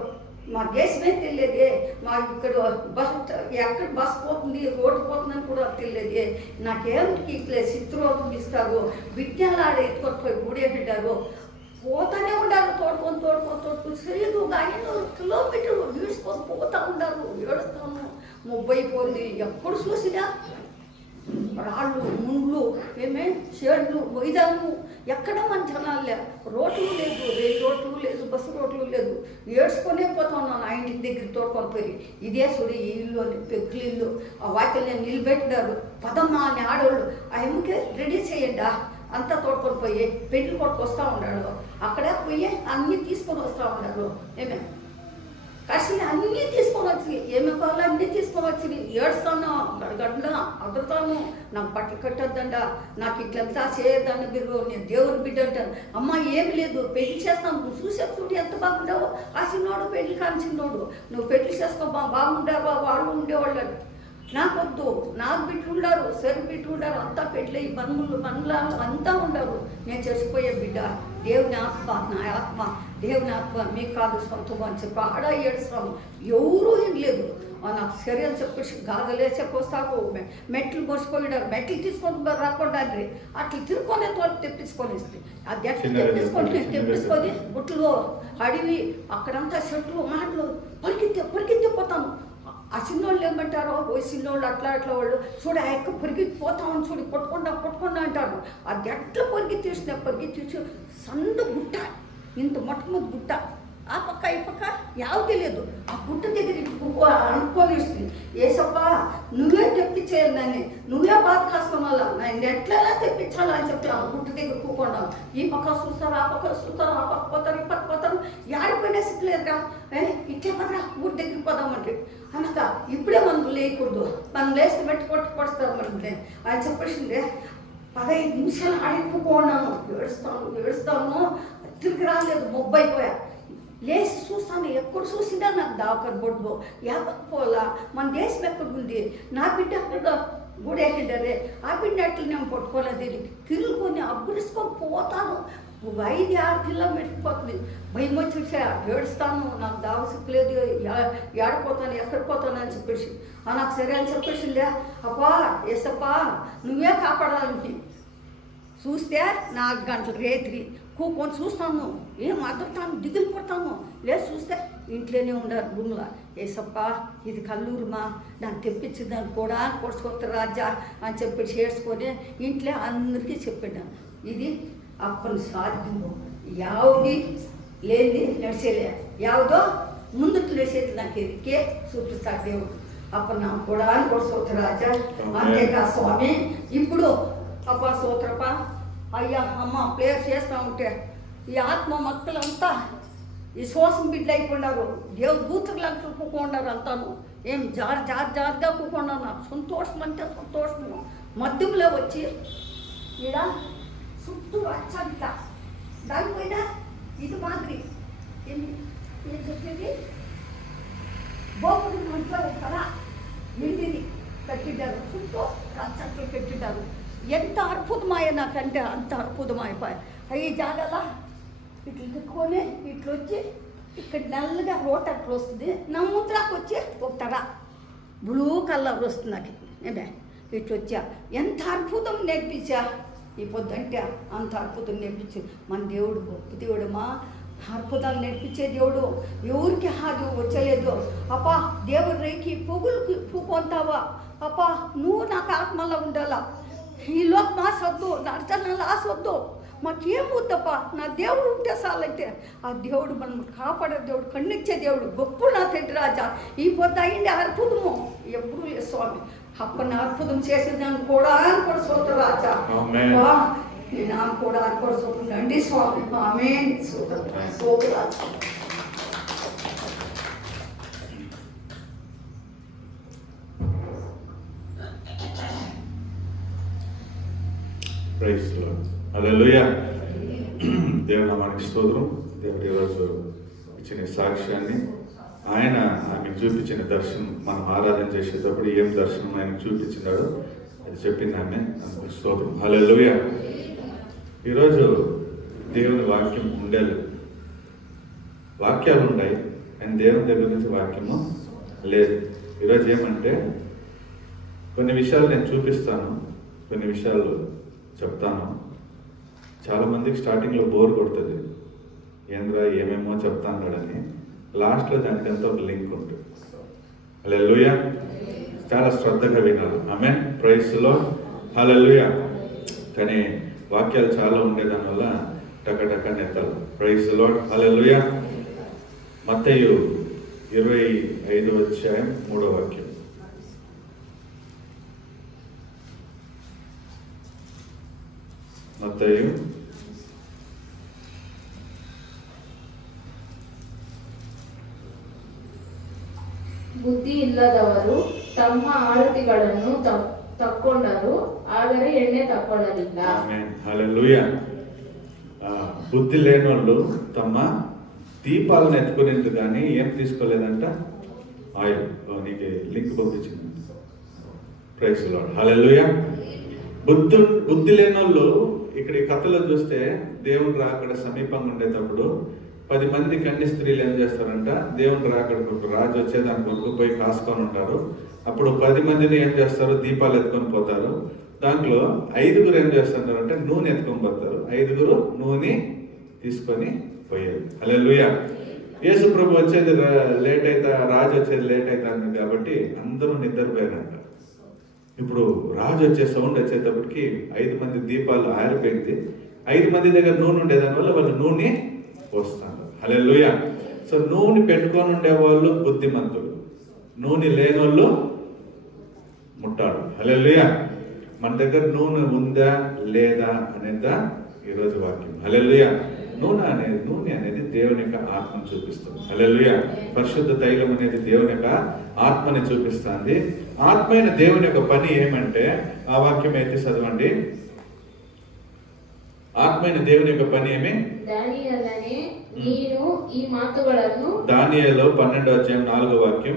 మా దేశమే తెలియదే, మా ఇక్కడ బస్ ఎక్కడ బస్ పోతుంది రోడ్డు పోతుందని కూడా తెలియదే, నాకేమిటికి ఇట్లా చిత్రోగం ఇస్తారు. విజ్ఞానాలు ఆడ ఎత్తుకొని గుడే పెట్టారు. పోతానే ఉండారు, తోడుకొని సరిగ్గా 500 కిలోమీటర్లు ఈడ్చుకొని పోతా ఉండారు. ఏడుస్తాను, ముబ్బైపోయింది. ఎప్పుడు చూసినా రాళ్ళు ముండ్లు ఏమే షేడ్లు మైదాను, ఎక్కడ మన జనాలు లే, రోడ్లు లేదు, రైలు రోడ్లు లేదు, బస్సు రోడ్లు లేదు. ఏడ్చుకొనే పోతా ఉన్నాను. ఆ ఇంటి దగ్గర తోడుకొని పోయి ఇదే చూడు ఈ ఇల్లు అని పెక్కులు ఇల్లు. ఆ వాకిల్ని నిలబెట్టినారు. పదమ్మా అని ఆడవాళ్ళు ఆ ఎమ్మకి రెడీ చేయండి అంతా తోడుకొని పోయి పెళ్లి కొడుకు వస్తూ ఉన్నాడు. అక్కడే పోయి అన్నీ తీసుకొని వస్తూ ఉన్నాడు. ఏమే కసిని అన్నీ తీసుకొని వచ్చి ఏమి కావాలో అన్నీ తీసుకొని వచ్చి ఏడుస్తాను, గడగడ్డా అదురుతాను. నాకు బట్టలు కట్టొద్దండ, నాకు ఇట్లంతా చేయొద్దండి, మీరు నేను దేవుని బిడ్డ అంటాను. అమ్మ ఏమి లేదు, పెళ్లి చేస్తాను, నువ్వు చూసే చూడు ఎంత బాగుండావు. ఆ చిన్నోడు పెళ్లి కాని చిన్నోడు, నువ్వు పెళ్లి చేసుకో బాగుండావా, వాళ్ళు ఉండేవాళ్ళు. నాకొద్దు, నాకు బిడ్డలు ఉండారు, సరి బిడ్డలు ఉండారు, అంతా పెళ్ళి మనలా అంతా ఉండరు. నేను చచ్చిపోయే బిడ్డ, దేవుని ఆత్మ, నా ఆత్మ దేవుని ఆత్మ మీకు కాదు సొంతం అని చెప్పి ఆడ ఏడుస్తాము. ఎవరూ ఏం లేదు. నాకు శరీరం చెప్పేసి గాజులే చెప్పొస్తాకు, మెట్లు మోసిపోయినారు. మెట్లు తీసుకొని రాకుండా అట్లా తిరుక్కొనే తోలు తెప్పించుకొని ఇస్తుంది. అది ఎట్లా తెప్పించుకొని గుట్లో అడివి అక్కడంతా చెట్లు మాటలు పరిగెత్తిపోతాను. ఆ చిన్నోళ్ళు ఏమంటారో, ఓ చిన్నోళ్ళు అట్లా వాళ్ళు చూడ ఆ యొక్క పరిగెత్తిపోతామని చూడి కొట్టుకుండా అంటారు. అది ఎట్లా పరిగెత్తి సందు గుట్ట, ఇంత మొట్టమొదటి గుట్ట, ఆ పక్క ఈ పక్క యావ తెలియదు. ఆ గుట్ట దగ్గర అనుకొని ఇస్తుంది. ఏసప్ప నువ్వే తెప్పించేయాలి, నన్ను నువ్వే బాధ కాసుకోవాలా, నేను ఎట్లా తెప్పించాలా అని చెప్పి ఆ గుట్ట దగ్గర కూకుండా ఈ పక్క చూస్తారు, ఆ పక్క చూస్తారు, ఆ పక్క పోతారు, ఈ పక్క పోతారు. యాడిపోయినా సిక్కులేదురా, ఇట్లే పదరా ఊరి దగ్గరికి పోదామంటే అనగా ఇప్పుడే మనం లేకూడదు, మనం లేస్తే బట్టి పడుస్తారు మనకి అని చెప్పేసిందే. 15 నిమిషాలు ఆడిపోకున్నాను. ఏడుస్తాను తిరిగి రాలేదు, మొబ్బైపోయా. లేచి చూస్తాను, ఎక్కడ చూసినా నాకు దావకర్ బొడ్డు పోలా. మన దేశం ఎక్కడుంది, నా బిడ్డ అక్కడ గుడి ఎక్కడారే, ఆ బిడ్డ అట్లా నేను పట్టుకోలేదు. తిరుగుకొని అబ్బుడుసుకొని పోతాను. 5-6 కిలోమీటర్లు పోతుంది. భయం వచ్చేసా, ఏడుస్తాను, నాకు దావ సిక్కులేదు, ఏడపోతాను, ఎక్కడ పోతాను అని చెప్పేసి. నాకు సరే అని చెప్పేసిందే. అప్పా ఏసప్పా నువ్వే కాపాడాలంటే చూస్తే 4 గంటల రేత్రి కూకొని చూస్తాను, ఏం అదురుతాను, దిగులు పడతాను. లేదు చూస్తే ఇంట్లోనే ఉండారు గుమ్లా. ఏసప్ప ఇది కల్లూరుమా, నాకు తెప్పించిందని కూడా కొడుచుకొత్త రాజా అని చెప్పి చేసుకొని ఇంట్లో అందరికీ చెప్పాను. ఇది అప్పని సాధ్యము, యావది లేని నడిచేలే, యావదో ముందుకు నడిచేది నాకు ఎదికే చూపిస్తాడు దేవుడు. అప్పుడు నాకు కూడా కొడుచుకొత్త రాజా. అంతేకా స్వామి, ఇప్పుడు అప్ప సూత్రప అయ్యా అమ్మ ప్రేయర్ చేస్తూ ఉంటే ఈ ఆత్మ మక్కలంతా ఈ శ్వాసం బిడ్డలు అయిపోయినారు. దేవుడు దూతరులాగా కూకున్నారు అంతాను. ఏం జాగ్గా కూకున్నారు. నాకు సంతోషం అంటే సంతోషము. మధ్యంలో వచ్చి ఈడ చుట్టూ వచ్చంట దానిపైన ఇది మాదిరి ఏం చెప్పేది బోపుడు మంట్లో ఉంటారా ఇంటిని పెట్టిండారు, చుట్టూ రచ్చట్లు పెట్టిండారు. ఎంత అద్భుతమాయ నాకంటే అంత అద్భుతమైపోయా. అవి జాగాలా ఇట్లా తిక్కుకొని ఇట్లా వచ్చి ఇక్కడ నల్లగా రోట్ అట్లా వస్తుంది. నా ముందుకు వచ్చి ఒకటరా బ్లూ కలర్ వస్తుంది నాకు. ఏమే ఇట్లా వచ్చా, ఎంత అద్భుతం నేర్పించా ఈ పొద్దంటే అంత అద్భుతం నేర్పించు. మన దేవుడు గొప్ప దేవుడమ్మా. అద్భుతాలు నేర్పించే దేవుడు, ఎవరికి అది వచ్చలేదు. అప్పా దేవుడు రేకి పూకొంటావా అప్పా, నువ్వు నాకు ఆత్మలో ఉండాలా. ఈ లోపు మాస్ వద్దు, నడచాల ఆశ వద్దు, మాకేం వద్దప్ప, నా దేవుడు ఉంటే చాలైతే. ఆ దేవుడు మనం కాపాడే దేవుడు, కన్నిచ్చే దేవుడు, గొప్ప నా తండ్రి రాజా. ఈ పొద్దు అయింది అద్భుతము ఎప్పుడు లేదు స్వామి. అప్పని అద్భుతం చేసేదాన్ని కూడా అనుకోడు సోదరు రాజా. నేను కూడా అనుకోడు సోదరు అండి స్వామి. ఆమేన్. సోదరు రాజా. Praise Lord. హల్లెలూయా. దేవుని నామానికి స్తోత్రం. దేవుడు ఈరోజు ఇచ్చిన సాక్ష్యాన్ని, ఆయన ఆమెకు చూపించిన దర్శనం, మనం ఆరాధన చేసేటప్పుడు ఏం దర్శనం ఆయన చూపించినాడో అది చెప్పింది ఆమె. అందుకు స్తోత్రం. హల్లెలూయా. ఈరోజు దేవుని వాక్యం ఉండేది, వాక్యాలు ఉన్నాయి అండ్ దేవుని దగ్గర నుంచి వాక్యము లేదు. ఈరోజు ఏమంటే కొన్ని విషయాలు నేను చూపిస్తాను, కొన్ని విషయాలు చెప్తాను. చాలామందికి స్టార్టింగ్లో బోర్ కొడుతుంది, ఏంద్రా ఏమేమో చెప్తాన్నాడని. లాస్ట్లో దానికంతా ఒక లింక్ ఉంటుంది. హల్లెలూయా. చాలా శ్రద్ధగా వినాలి. ఆమేన్. Praise Lord. హల్లెలూయా. కానీ వాక్యాలు చాలా ఉండేదానివల్ల టక నెత్తాలి. Praise Lord. హల్లెలూయా. మత్తయి 25వ అధ్యాయం 3వ వాక్యం. మత్తయి ಬುದ್ಧಿ ಇಲ್ಲದವರು ತಮ್ಮ ಆರತಿಗಳನ್ನು ತಕ್ಕೊಂಡರು, ಆದರೆ ಎಣ್ಣೆ ತಕ್ಕೊಳ್ಳಲಿಲ್ಲ. హల్లెలూయా. బుద్ధి లేని వాళ్ళు తమ దీపాలను ఎత్తుకునేది కానీ ఏం తీసుకోలేదంట, ఆయిల్. నీకు లింక్ పంపించింది. Praise Lord. హల్లెలూయా. బుద్ధి లేని వాళ్ళు ఇక్కడ ఈ కథలో చూస్తే దేవుని రాకడ సమీపంగా ఉండేటప్పుడు 10 మంది కన్య స్త్రీలు ఏం చేస్తారంట, దేవుని రాకడ రాజు వచ్చేదాని కొరకు పోయి కాసుకొని ఉంటారు. అప్పుడు 10 మందిని ఏం చేస్తారు, దీపాలు ఎత్తుకొని పోతారు. దాంట్లో 5గురు ఏం చేస్తున్నారంటే నూనె ఎత్తుకొని పోతారు, 5గురు నూనె తీసుకొని పోయారు. హల్లెలూయా. యేసు ప్రభు వచ్చేది లేట్ అయితే, రాజు వచ్చేది లేట్ అవుతుంది కాబట్టి అందరూ నిద్రపోయారంట. ఇప్పుడు రాజు వచ్చే సౌండ్ వచ్చేటప్పటికి 5 మంది దీపాలు ఆరిపోయింది. 5 మంది దగ్గర నూనె ఉండేదాని వల్ల వాళ్ళు నూనె పోస్తారు. హల్లెలూయా. సో నూనె పెట్టుకొని ఉండేవాళ్ళు బుద్ధిమంతులు, నూనె లేని వాళ్ళు ముట్టాడు. హల్లెలూయా. మన దగ్గర నూనె ఉందా లేదా అనేదా ఈరోజు వాక్యం. హల్లెలూయా. నూనె అనేది దేవుని యొక్క ఆత్మను చూపిస్తుంది. హల్లెలూయా. పరిశుద్ధ తైలం అనేది దేవుని యొక్క ఆత్మని చూపిస్తుంది. ఆత్మైన దేవుని యొక్క పని ఏమంటే, ఆ వాక్యం అయితే చదవండి. ఆత్మైన దేవుని యొక్క పని ఏమి? దానియేలు 12వ అధ్యాయం 4వ వాక్యం.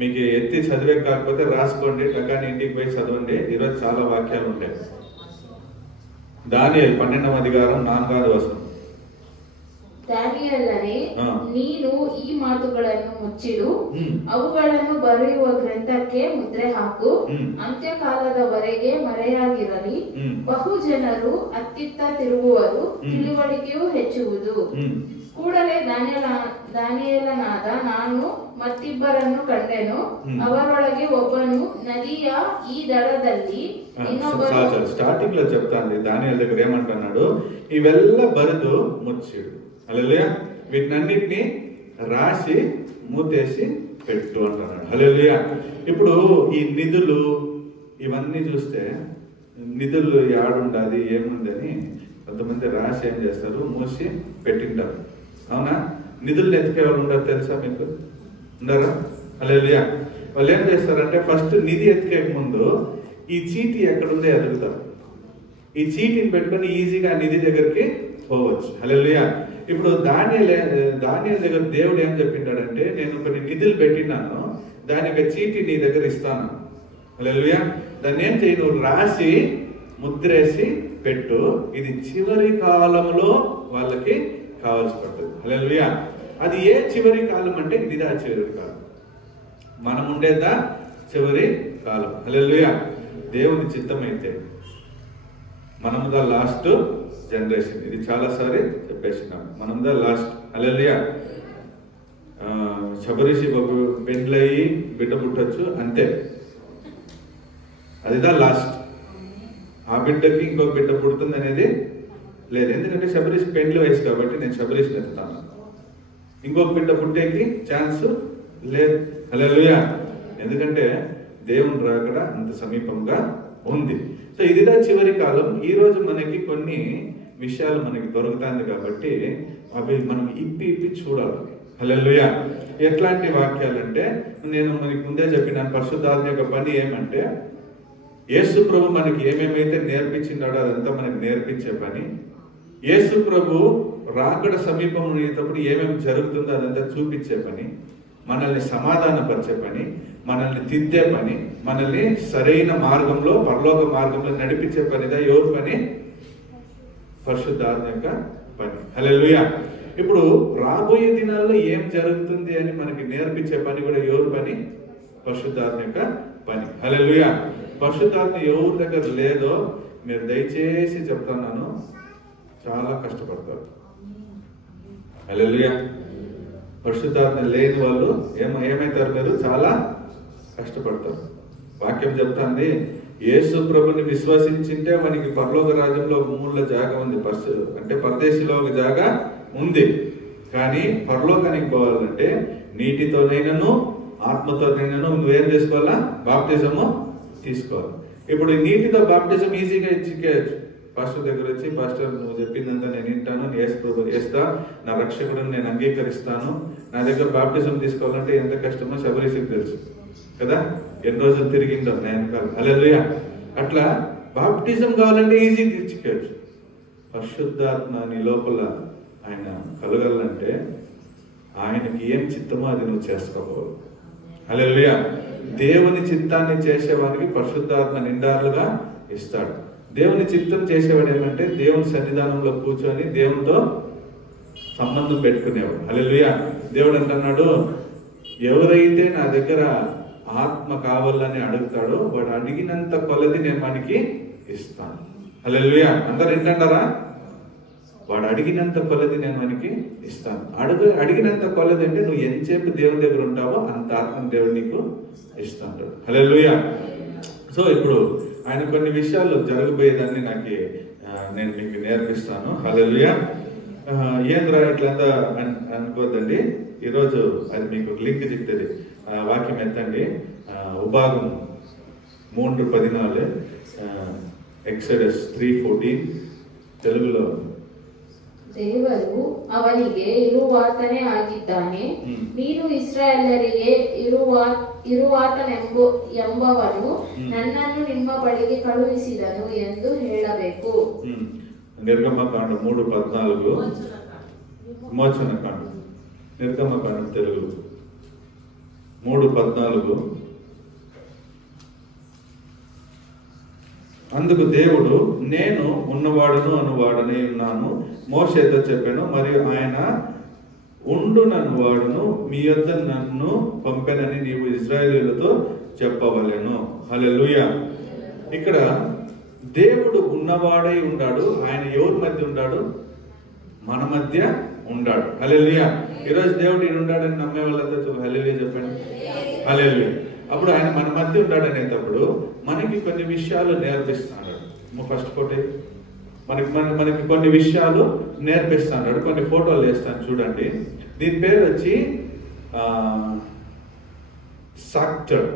మీకు ఎత్తి చదివే కాకపోతే రాసుకోండి, టకాని ఇంటికి పోయి చదవండి. ఈరోజు చాలా వాక్యాలు ఉంటాయి. దానియేలు 12వ అధ్యాయం 4వ వచనం. ದಾನಿಯೇಲನೇ, ನೀನು ಈ ಮಾತುಗಳನ್ನು ಮುಚ್ಚಿಡು, ಅವುಗಳನ್ನು ಬರೆಯುವ ಗ್ರಂಥಕ್ಕೆ ಮುದ್ರೆ ಹಾಕು, ಅಂತ್ಯಕಾಲದವರೆಗೆ ಮರೆಯಾಗಿರಲಿ. ಬಹು ಜನರು ಅತ್ತಿತ್ತ ತಿರುಗುವರು, ತಿಳುವಳಿಕೆಯೂ ಹೆಚ್ಚುವುದು. ಕೂಡಲೇ ದಾನಿಯೇಲನಾದ ನಾನು ಮತ್ತಿಬ್ಬರನ್ನು ಕಂಡೆನು, ಅವರೊಳಗೆ ಒಬ್ಬನು ನದಿಯ ಈ ದಡದಲ್ಲಿ ಇನ್ನೊಬ್ಬನು. స్టార్టింగ్ లో చెప్తాను, దానియేలు దగ్గర ఏమంటున్నాడు, ఇవెల్ల బరిదు ముచ్చిడు. హల్లెలూయా. వీటినన్నిటిని రాసి మూతేసి పెట్టు అంటున్నాడు. హల్లెలూయా. ఇప్పుడు ఈ నిధులు ఇవన్నీ చూస్తే నిధులు యాడుండాది ఏముందని కొంతమంది రాసి ఏం చేస్తారు, మూసి పెట్టింటారు. అవునా? నిధులు ఎత్తికే వాళ్ళు ఉండరు, తెలుసా మీకు? ఉండరా? హల్లెలూయా. వాళ్ళు ఏం చేస్తారంటే ఫస్ట్ నిధి ఎత్తికే ముందు ఈ చీటీ ఎక్కడుందో ఎదుగుతారు. ఈ చీటీని పెట్టుకొని ఈజీగా నిధి దగ్గరికి పోవచ్చు. హల్లెలూయా. ఇప్పుడు దానియేలు దగ్గర దేవుడు ఏం చెప్పింటాడంటే, నేను కొన్ని నిధులు పెట్టినాను, దానికి చీటీ నీ దగ్గర ఇస్తాను. హల్లెలూయా. దాన్ని ఏం చేయి, నువ్వు రాసి ముద్రేసి పెట్టు, ఇది చివరి కాలంలో వాళ్ళకి కావాల్సి పడుతుంది. హల్లెలూయా. అది ఏ చివరి కాలం అంటే ఇదిదా చివరి కాలం, మనం ఉండేదా చివరి కాలం. హల్లెలూయా. దేవుని చిత్తమైతే మనముదా లాస్ట్ జనరేషన్. ఇది చాలాసారి చెప్పేసినాం. మనందా లాస్ట్. హల్లెలూయా. శబరిషి ఒక పెండ్లయ్యి బిడ్డ పుట్టచ్చు, అంతే. అదిదా లాస్ట్. ఆ బిడ్డకి ఇంకో బిడ్డ పుడుతుంది అనేది లేదు. ఎందుకంటే శబరీష్ పెండ్లి వయసు కాబట్టి నేను శబరీష్ని ఎత్తుతాను. ఇంకొక బిడ్డ పుట్టేకి ఛాన్స్ లేదు. హల్లెలూయా. ఎందుకంటే దేవుని రాకడ అంత సమీపంగా ఉంది. సో ఇదిదా చివరి కాలం. ఈ రోజు మనకి కొన్ని విషయాలు మనకి దొరుకుతుంది కాబట్టి అవి మనం ఇప్పి చూడాలి. హల్లెలూయా. ఎట్లాంటి వాక్యాలంటే నేను మనకి ముందే చెప్పినాను, పరిశుద్ధాత్మ యొక్క పని ఏమంటే యేసు ప్రభు మనకి ఏమేమైతే నేర్పించిందాడో అదంతా మనకి నేర్పించే పని. యేసు ప్రభు రాకడ సమీపం ఉండేటప్పుడు ఏమేమి జరుగుతుందో అదంతా చూపించే పని, మనల్ని సమాధానపరిచే పని, మనల్ని తిద్దే పని, మనల్ని సరైన మార్గంలో పరలోక మార్గంలో నడిపించే పనిదా ఎవరి పని? పరిశుద్ధాత్మ యొక్క పని. హల్లెలూయా. ఇప్పుడు రాబోయే దినాల్లో ఏం జరుగుతుంది అని మనకి నేర్పించే పని కూడా ఎవరి పని? పరిశుద్ధాత్మ యొక్క పని. హల్లెలూయా. పరిశుద్ధాత్మ ఎవరి దగ్గర లేదో మీరు దయచేసి చెప్తున్నాను, చాలా కష్టపడతారు. హల్లెలూయా. పరిశుద్ధాత్మ లేని వాళ్ళు ఏమైతారు? మీరు చాలా కష్టపడతారు. వాక్యం చెప్తాంది, యేసు ప్రభుని విశ్వసించింటే మనకి పరలోక రాజ్యంలో భూముల్లో జాగా ఉంది. అంటే పరదేశిలో ఒక జాగా ఉంది. కానీ పరలోకానికి పోవాలంటే నీటితోనైనాను ఆత్మతోనైనాను నువ్వేం చేసుకోవాలా? బాప్టిజము తీసుకోవాలి. ఇప్పుడు నీటితో బాప్టిజం ఈజీగా ఇచ్చేయచ్చు. పాస్టర్ దగ్గర వచ్చి, పాస్టర్ నువ్వు చెప్పిందంతా నేను వింటాను, వేస్తా, నా రక్షకుడిని నేను అంగీకరిస్తాను, నా దగ్గర బాప్టిజం తీసుకోవాలంటే ఎంత కష్టమో శబరీషికి తెలుసు కదా, ఎన్ని రోజులు తిరిగిందో నేను కాదు. హల్లెలూయా. అట్లా బాప్టిజం కావాలంటే ఈజీగా ఇచ్చేయచ్చు. పరిశుద్ధాత్మ నీ లోపల ఆయన కలగాలంటే ఆయనకి ఏం చిత్తమో అది నువ్వు చేసుకోవాలి. హల్లెలూయా. దేవుని చిత్తాన్ని చేసేవాడికి పరిశుద్ధాత్మ నిండాలుగా ఇస్తాడు. దేవుని చిత్తం చేసేవాడు ఏమంటే దేవుని సన్నిధానంలో కూర్చొని దేవునితో సంబంధం పెట్టుకునేవాడు. హల్లెలూయా. దేవుడు అంటున్నాడు, ఎవరైతే నా దగ్గర ఆత్మ కావాలని అడుగుతాడో వాడు అడిగినంత కొలది నేను మనకి ఇస్తాను. హల్లెలూయా. అందరు ఏంటంటారా? వాడు అడిగినంత కొలది నేను మనకి ఇస్తాను. అడిగినంత కొలది అంటే నువ్వు ఎంతసేపు దేవుని దగ్గర ఉంటావో అంత ఆత్మ దేవుడు నీకు ఇస్తాడు. హల్లెలూయా. సో ఇప్పుడు ఆయన కొన్ని విషయాలు జరగబోయేదాన్ని నేను మీకు నేర్పిస్తాను. హల్లెలూయా. ఏంద్రా ఇట్లంతా అనుకోద్దండి. ఈరోజు అది మీకు లింక్ చెప్తుంది. వాక్యం ఎత్తండి. ఉపాగం 3:14, ఎక్సడస్ 3:14 తెలుగులో. ದೇವರು ಅವನಿಗೆ ಇರುವಾತನೇ ಆಗಿದ್ದಾನೆ, ನೀನು ಇಸ್ರಾಯೇಲರಿಗೆ ಇರುವಾತನೆಂಬವನು ನನ್ನನ್ನು ನಿಮ್ಮ ಬಳಿಗೆ ಕಳುಹಿಸಿದನು ಎಂದು ಹೇಳಬೇಕು. నిర్గమకాండ 3:14, విమోచనకాండ, నిర్గమకాండ తెలుగు 3:14. అందుకు దేవుడు, నేను ఉన్నవాడును అనువాడనే ఉన్నాను, మోషేతో చెప్పాను, మరియు ఆయన ఉండుననువాడును మీ యొద్ద నన్ను పంపెనని నీవు ఇశ్రాయేలీయులతో చెప్పవలెను. హల్లెలూయా. ఇక్కడ దేవుడు ఉన్నవాడై ఉన్నాడు. ఆయన ఎవరి మధ్య ఉన్నాడు? మన మధ్య ఉన్నాడు. హల్లెలూయా. ఈరోజు దేవుడు ఈయన ఉన్నాడని నమ్మే వాళ్ళందరూ హల్లెలూయా చెప్పండి. హల్లెలూయా. అప్పుడు ఆయన మన మధ్య ఉన్నాడు అనేటప్పుడు మనకి కొన్ని విషయాలు నేర్పిస్తున్నాడు. ఫస్ట్ ఫోటో మనకి కొన్ని విషయాలు నేర్పిస్తున్నాడు. కొన్ని ఫోటోలు వేస్తాను చూడండి. దీని పేరు వచ్చి సాక్టర్.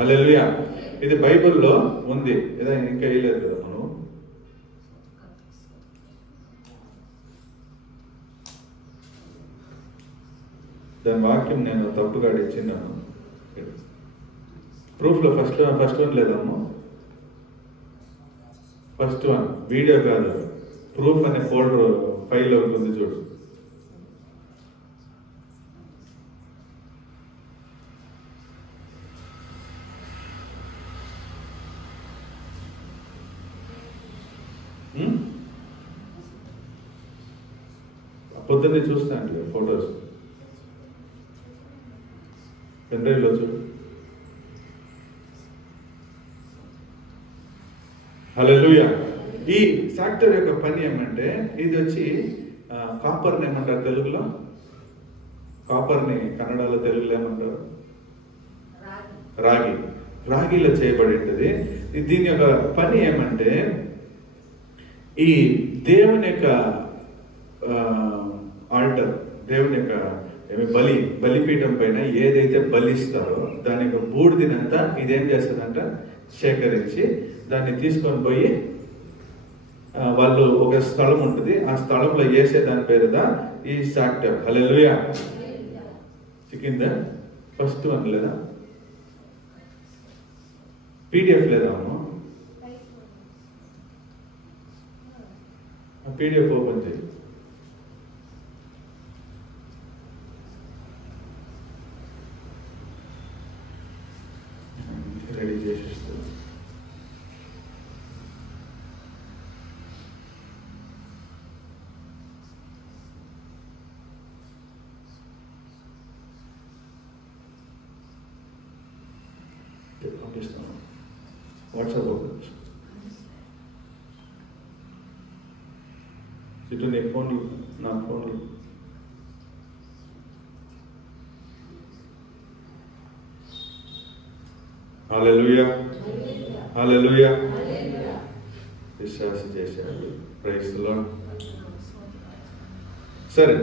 హల్లెలూయా. ఇది బైబిల్లో ఉంది. ఇంకా వేయలేదు కదా మనం. దాని వాక్యం నేను తప్పుగా ఇచ్చినాను. ప్రూఫ్లో ఫస్ట్ వన్ లేదమ్మా. ఫస్ట్ వన్ వీడియో కాదు, ప్రూఫ్ అనే ఫోల్డర్ ఫైల్ ఉంది చూడు. పొద్దున్నే చూస్తాను ఫొటోస్ పెన్డ్రైవ్లో చూడు. హల్లెలూయా. ఈ ట్రాక్టర్ యొక్క పని ఏమంటే ఇది వచ్చి కాపర్ని ఏమంటారు తెలుగులో? కాపర్ని కన్నడలో తెలుగులో ఏమంటారు? రాగి. రాగిలో చేయబడి ఉంటుంది. దీని యొక్క పని ఏమంటే ఈ దేవుని యొక్క ఆల్టర్, దేవుని యొక్క బలిపీఠం పైన ఏదైతే బలిస్తారో దాని యొక్క బూడిదినంతా ఇదేం చేస్తుందంట సేకరించి దాన్ని తీసుకొని పోయి వాళ్ళు ఒక స్థలం ఉంటుంది, ఆ స్థలంలో వేసే దాని పేరుదా ఈ ట్రాక్టర్. హల్లెలూయా. చిక్కిందా? ఫస్ట్ వన్ లేదా? పీడిఎఫ్ లేదా? పీడిఎఫ్ ఓపెన్ చేయి. రెడీ చేసేస్తా. పంపిస్తాను వాట్సాప్ ఓపెన్. ఇటు నీ ఫోన్లు, నా ఫోన్లు. హల్లెలూయా, హల్లెలూయా. విశ్వాసం చేశాడు. Praise the lord. సరే,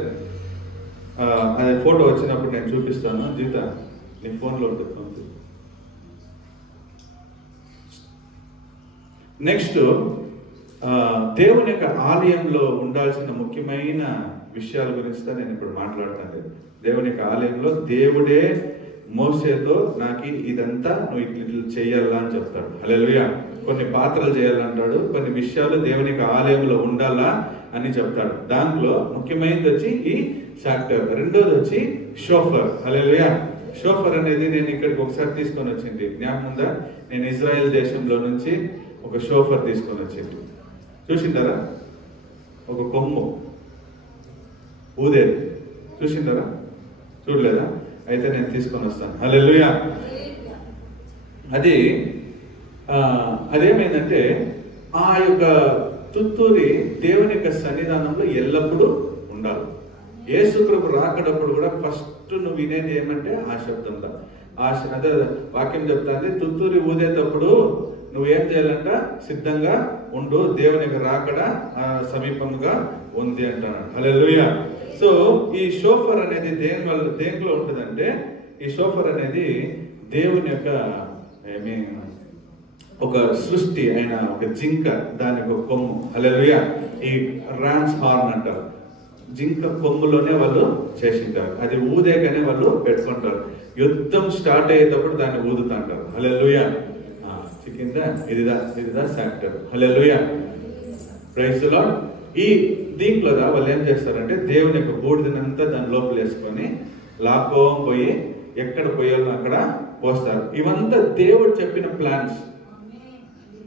అదే ఫోటో వచ్చినప్పుడు నేను చూపిస్తాను. జీత నీ ఫోన్లో ఉంటుంది. నెక్స్ట్, దేవుని యొక్క ఆలయంలో ఉండాల్సిన ముఖ్యమైన విషయాల గురించి నేను ఇప్పుడు మాట్లాడుతాను. దేవుని యొక్క ఆలయంలో దేవుడే మోసేతో నాకు ఇదంతా నువ్వు ఇట్లా చేయాలా అని చెప్తాడు. హల్లెలూయా. కొన్ని పాత్రలు చేయాలంటాడు, కొన్ని విషయాలు దేవుని యొక్క ఆలయంలో ఉండాలా అని చెప్తాడు. దాంట్లో ముఖ్యమైనది వచ్చి ఈ ట్రాక్టర్, రెండోది వచ్చి షోఫర్. హల్లెలూయా. షోఫర్ అనేది నేను ఇక్కడికి ఒకసారి తీసుకొని వచ్చింది, జ్ఞాపకం ఉందా? నేను ఇజ్రాయెల్ దేశంలో నుంచి ఒక షోఫర్ తీసుకొని వచ్చింది. చూసింటారా? ఒక కొమ్ము ఊదేది చూసింటారా? చూడలేదా? అయితే నేను తీసుకొని వస్తాను. హల్లెలూయా. అది అదేమైందంటే ఆ యొక్క తుత్తూరి దేవుని యొక్క సన్నిధానంలో ఎల్లప్పుడూ ఉండాలి. యేసు ప్రభు రాకడప్పుడు కూడా ఫస్ట్ నువ్వు వినేది ఏమంటే ఆ శబ్దంలో, అదే వాక్యం చెప్తాంది, తుత్తూరి ఊదేటప్పుడు నువ్వేం చేయాలంట? సిద్ధంగా ఉండు, దేవుని యొక్క రాకడ సమీపంగా ఉంది అంటాడు. హల్లెలూయా. సో ఈ షోఫర్ అనేది దేంట్లో ఉంటుందంటే, ఈ షోఫర్ అనేది దేవుని యొక్క ఒక సృష్టి అయిన ఒక జింక, దానికి ఒక కొమ్ము. హల్లెలూయా. ఈ రామ్స్ హార్న్ అంటారు, జింక కొమ్ములోనే వాళ్ళు చేసింటారు. అది ఊదేగానే వాళ్ళు పెట్టుకుంటారు. యుద్ధం స్టార్ట్ అయ్యేటప్పుడు దాన్ని ఊదుతుంటారు. హల్లెలూయా. చిక్కిందా? ఇదిదా tractor. Hallelujah. Praise the Lord. ఈ దీంట్లో వాళ్ళు ఏం చేస్తారంటే దేవుని యొక్క బూడిదనంతా దాని లోపల వేసుకొని పోయి ఎక్కడ పోయాలో అక్కడ పోస్తారు. ఇవంతా దేవుడు చెప్పిన ప్లాన్స్,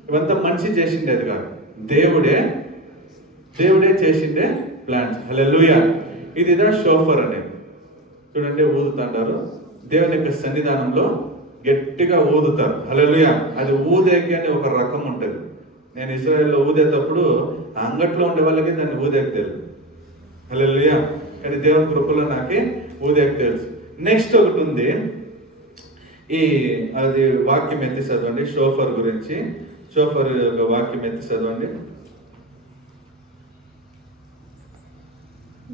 ఇవంతా మనిషి చేసిండేది కాదు, దేవుడే చేసిండే ప్లాన్స్. హల్లెలూయా. ఇదిదా షోఫర్ అనేది. చూడండి, ఊదుతుంటారు దేవుని యొక్క సన్నిధానంలో గట్టిగా ఊదుతారు. హల్లెలూయా. అది ఊదేకి అని ఒక రకం ఉంటుంది. నేను ఇశ్రాయేల్లో ఊదేటప్పుడు అంగట్లో ఉండే వాళ్ళకి దాన్ని ఊదేకి తెలుసు. హల్లెలూయా. కానీ దేవుని కృపలో నాకే ఊదేకి తెలుసు. నెక్స్ట్ ఒకటి ఉంది, అది వాక్యం ఎత్తి చదవండి. షోఫర్ గురించి, షోఫర్ యొక్క వాక్యం ఎత్తి చదవండి.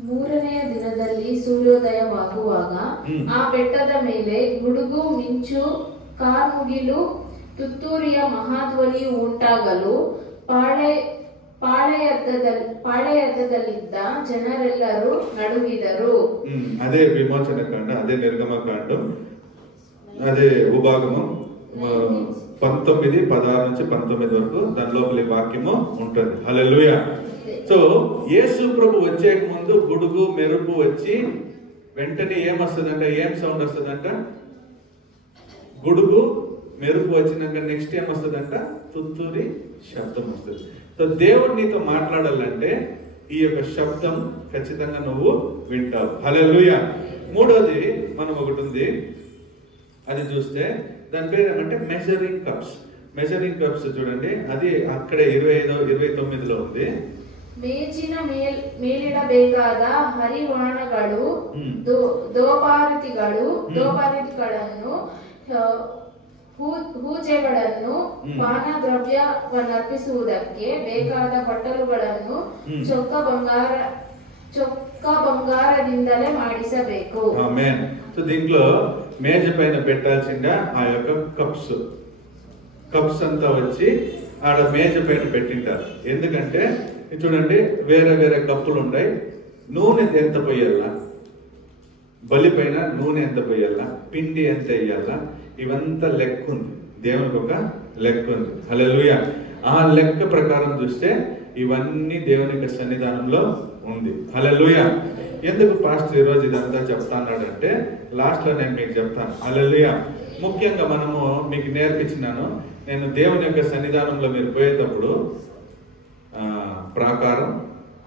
3ನೆಯ ದಿನದಲ್ಲಿ ಸೂರ್ಯೋದಯವಾಗುವಾಗ ಆ ಬೆಟ್ಟದ ಮೇಲೆ ಗುಡುಗು, ಮಿಂಚು, ಕಾರ್ಮುಗಿಲು, ತುತ್ತೂರಿಯ ಮಹಾಧ್ವನಿಯು ಉಂಟಾಗಲು ಪಾಳೆಯದ್ದದಲ್ಲಿದ್ದ ಜನರೆಲ್ಲರೂ ನಡುಗಿದರು. అదే విమోచన కాండ, అదే నిర్గమకాండం, అదే ఉభాగము 19:16 నుంచి 19 వరకు దాని లోపల వాక్యము ఉంటుంది. హల్లెలూయా. సో యేసు ప్రభు వచ్చే ముందు గుడుగు మెరుపు వచ్చి వెంటనే ఏమొస్తుందంట? ఏం సౌండ్ వస్తుందంట? గుడుగు మెరుపు వచ్చినాక నెక్స్ట్ ఏమొస్తుందంట? తుత్తూరి శబ్దం వస్తుంది. సో దేవుడు నీతో మాట్లాడాలంటే ఈ యొక్క శబ్దం ఖచ్చితంగా నువ్వు వింటావు. హల్లెలూయా. మూడోది మనం ఒకటి ఉంది, అది చూస్తే దాని పేరు ఏమంటే మెజరింగ్ కప్స్. మెజరింగ్ కప్స్ చూడండి, అది అక్కడే 29లో ఉంది. ಮೇಜಿನ ಮೇಲಿಡಬೇಕಾದ ಹರಿವಾಣಗಳು ದೋಪಾರಿಗಳನ್ನು ಪೂಜೆಗಳನ್ನು ಪಾನದ್ರವ್ಯವನ್ನರ್ಪಿಸುವುದಕ್ಕೆ ಬೇಕಾದ ಬಟ್ಟಲುಗಳನ್ನು ಚೊಕ್ಕ ಬಂಗಾರದಿಂದಲೇ ಮಾಡಿಸಬೇಕು. ఆమేన్. సో దీంట్లో మేజ పైన పెట్టాల్సిన ఆ యొక్క కప్స్ అంతా వచ్చి ఆడ మేజ పైన పెట్టింటారు. ఎందుకంటే చూడండి, వేరే వేరే కప్పులు ఉంటాయి. నూనె ఎంత పోయాలా, బలి పైన నూనె ఎంత పోయాలా, పిండి ఎంత వేయాలా, ఇవంతా లెక్క ఉంది. దేవునికి ఒక లెక్క ఉంది. హల్లెలూయా. ఆ లెక్క ప్రకారం చూస్తే ఇవన్నీ దేవుని యొక్క సన్నిధానంలో ఉంది. హల్లెలూయా. ఎందుకు పాస్టర్ ఈరోజు ఇదంతా చెప్తాన్నాడంటే లాస్ట్ లో నేను మీకు చెప్తాను. హల్లెలూయా. ముఖ్యంగా మనము మీకు నేర్పించినాను, నేను దేవుని యొక్క సన్నిధానంలో మీరు పోయేటప్పుడు ప్రాకారం,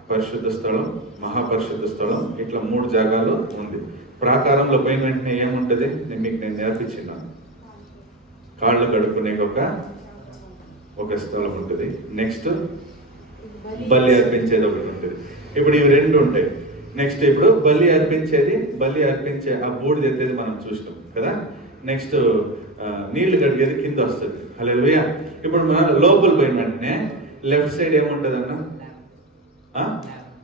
పరిశుద్ధ స్థలం, మహాపరిశుద్ధ స్థలం, ఇట్లా 3 జాగాలు ఉంది. ప్రాకారంలో పోయిన వెంటనే ఏముంటది మీకు నేను నేర్పించినాను. కాళ్ళు కడుక్కునే ఒక స్థలం ఉంటుంది. నెక్స్ట్ బలి అర్పించేది ఒకటి ఉంటుంది. ఇప్పుడు ఇవి 2 ఉంటాయి. నెక్స్ట్ ఇప్పుడు బలి అర్పించే ఆ బూడిద ఎత్తేది మనం చూసినాం కదా. నెక్స్ట్ నీళ్లు కడిగేది కింద వస్తుంది. హల్లెలూయా. ఇప్పుడు మనం లోపల పోయిన వెంటనే లెఫ్ట్ సైడ్ ఏముంటది అన్న?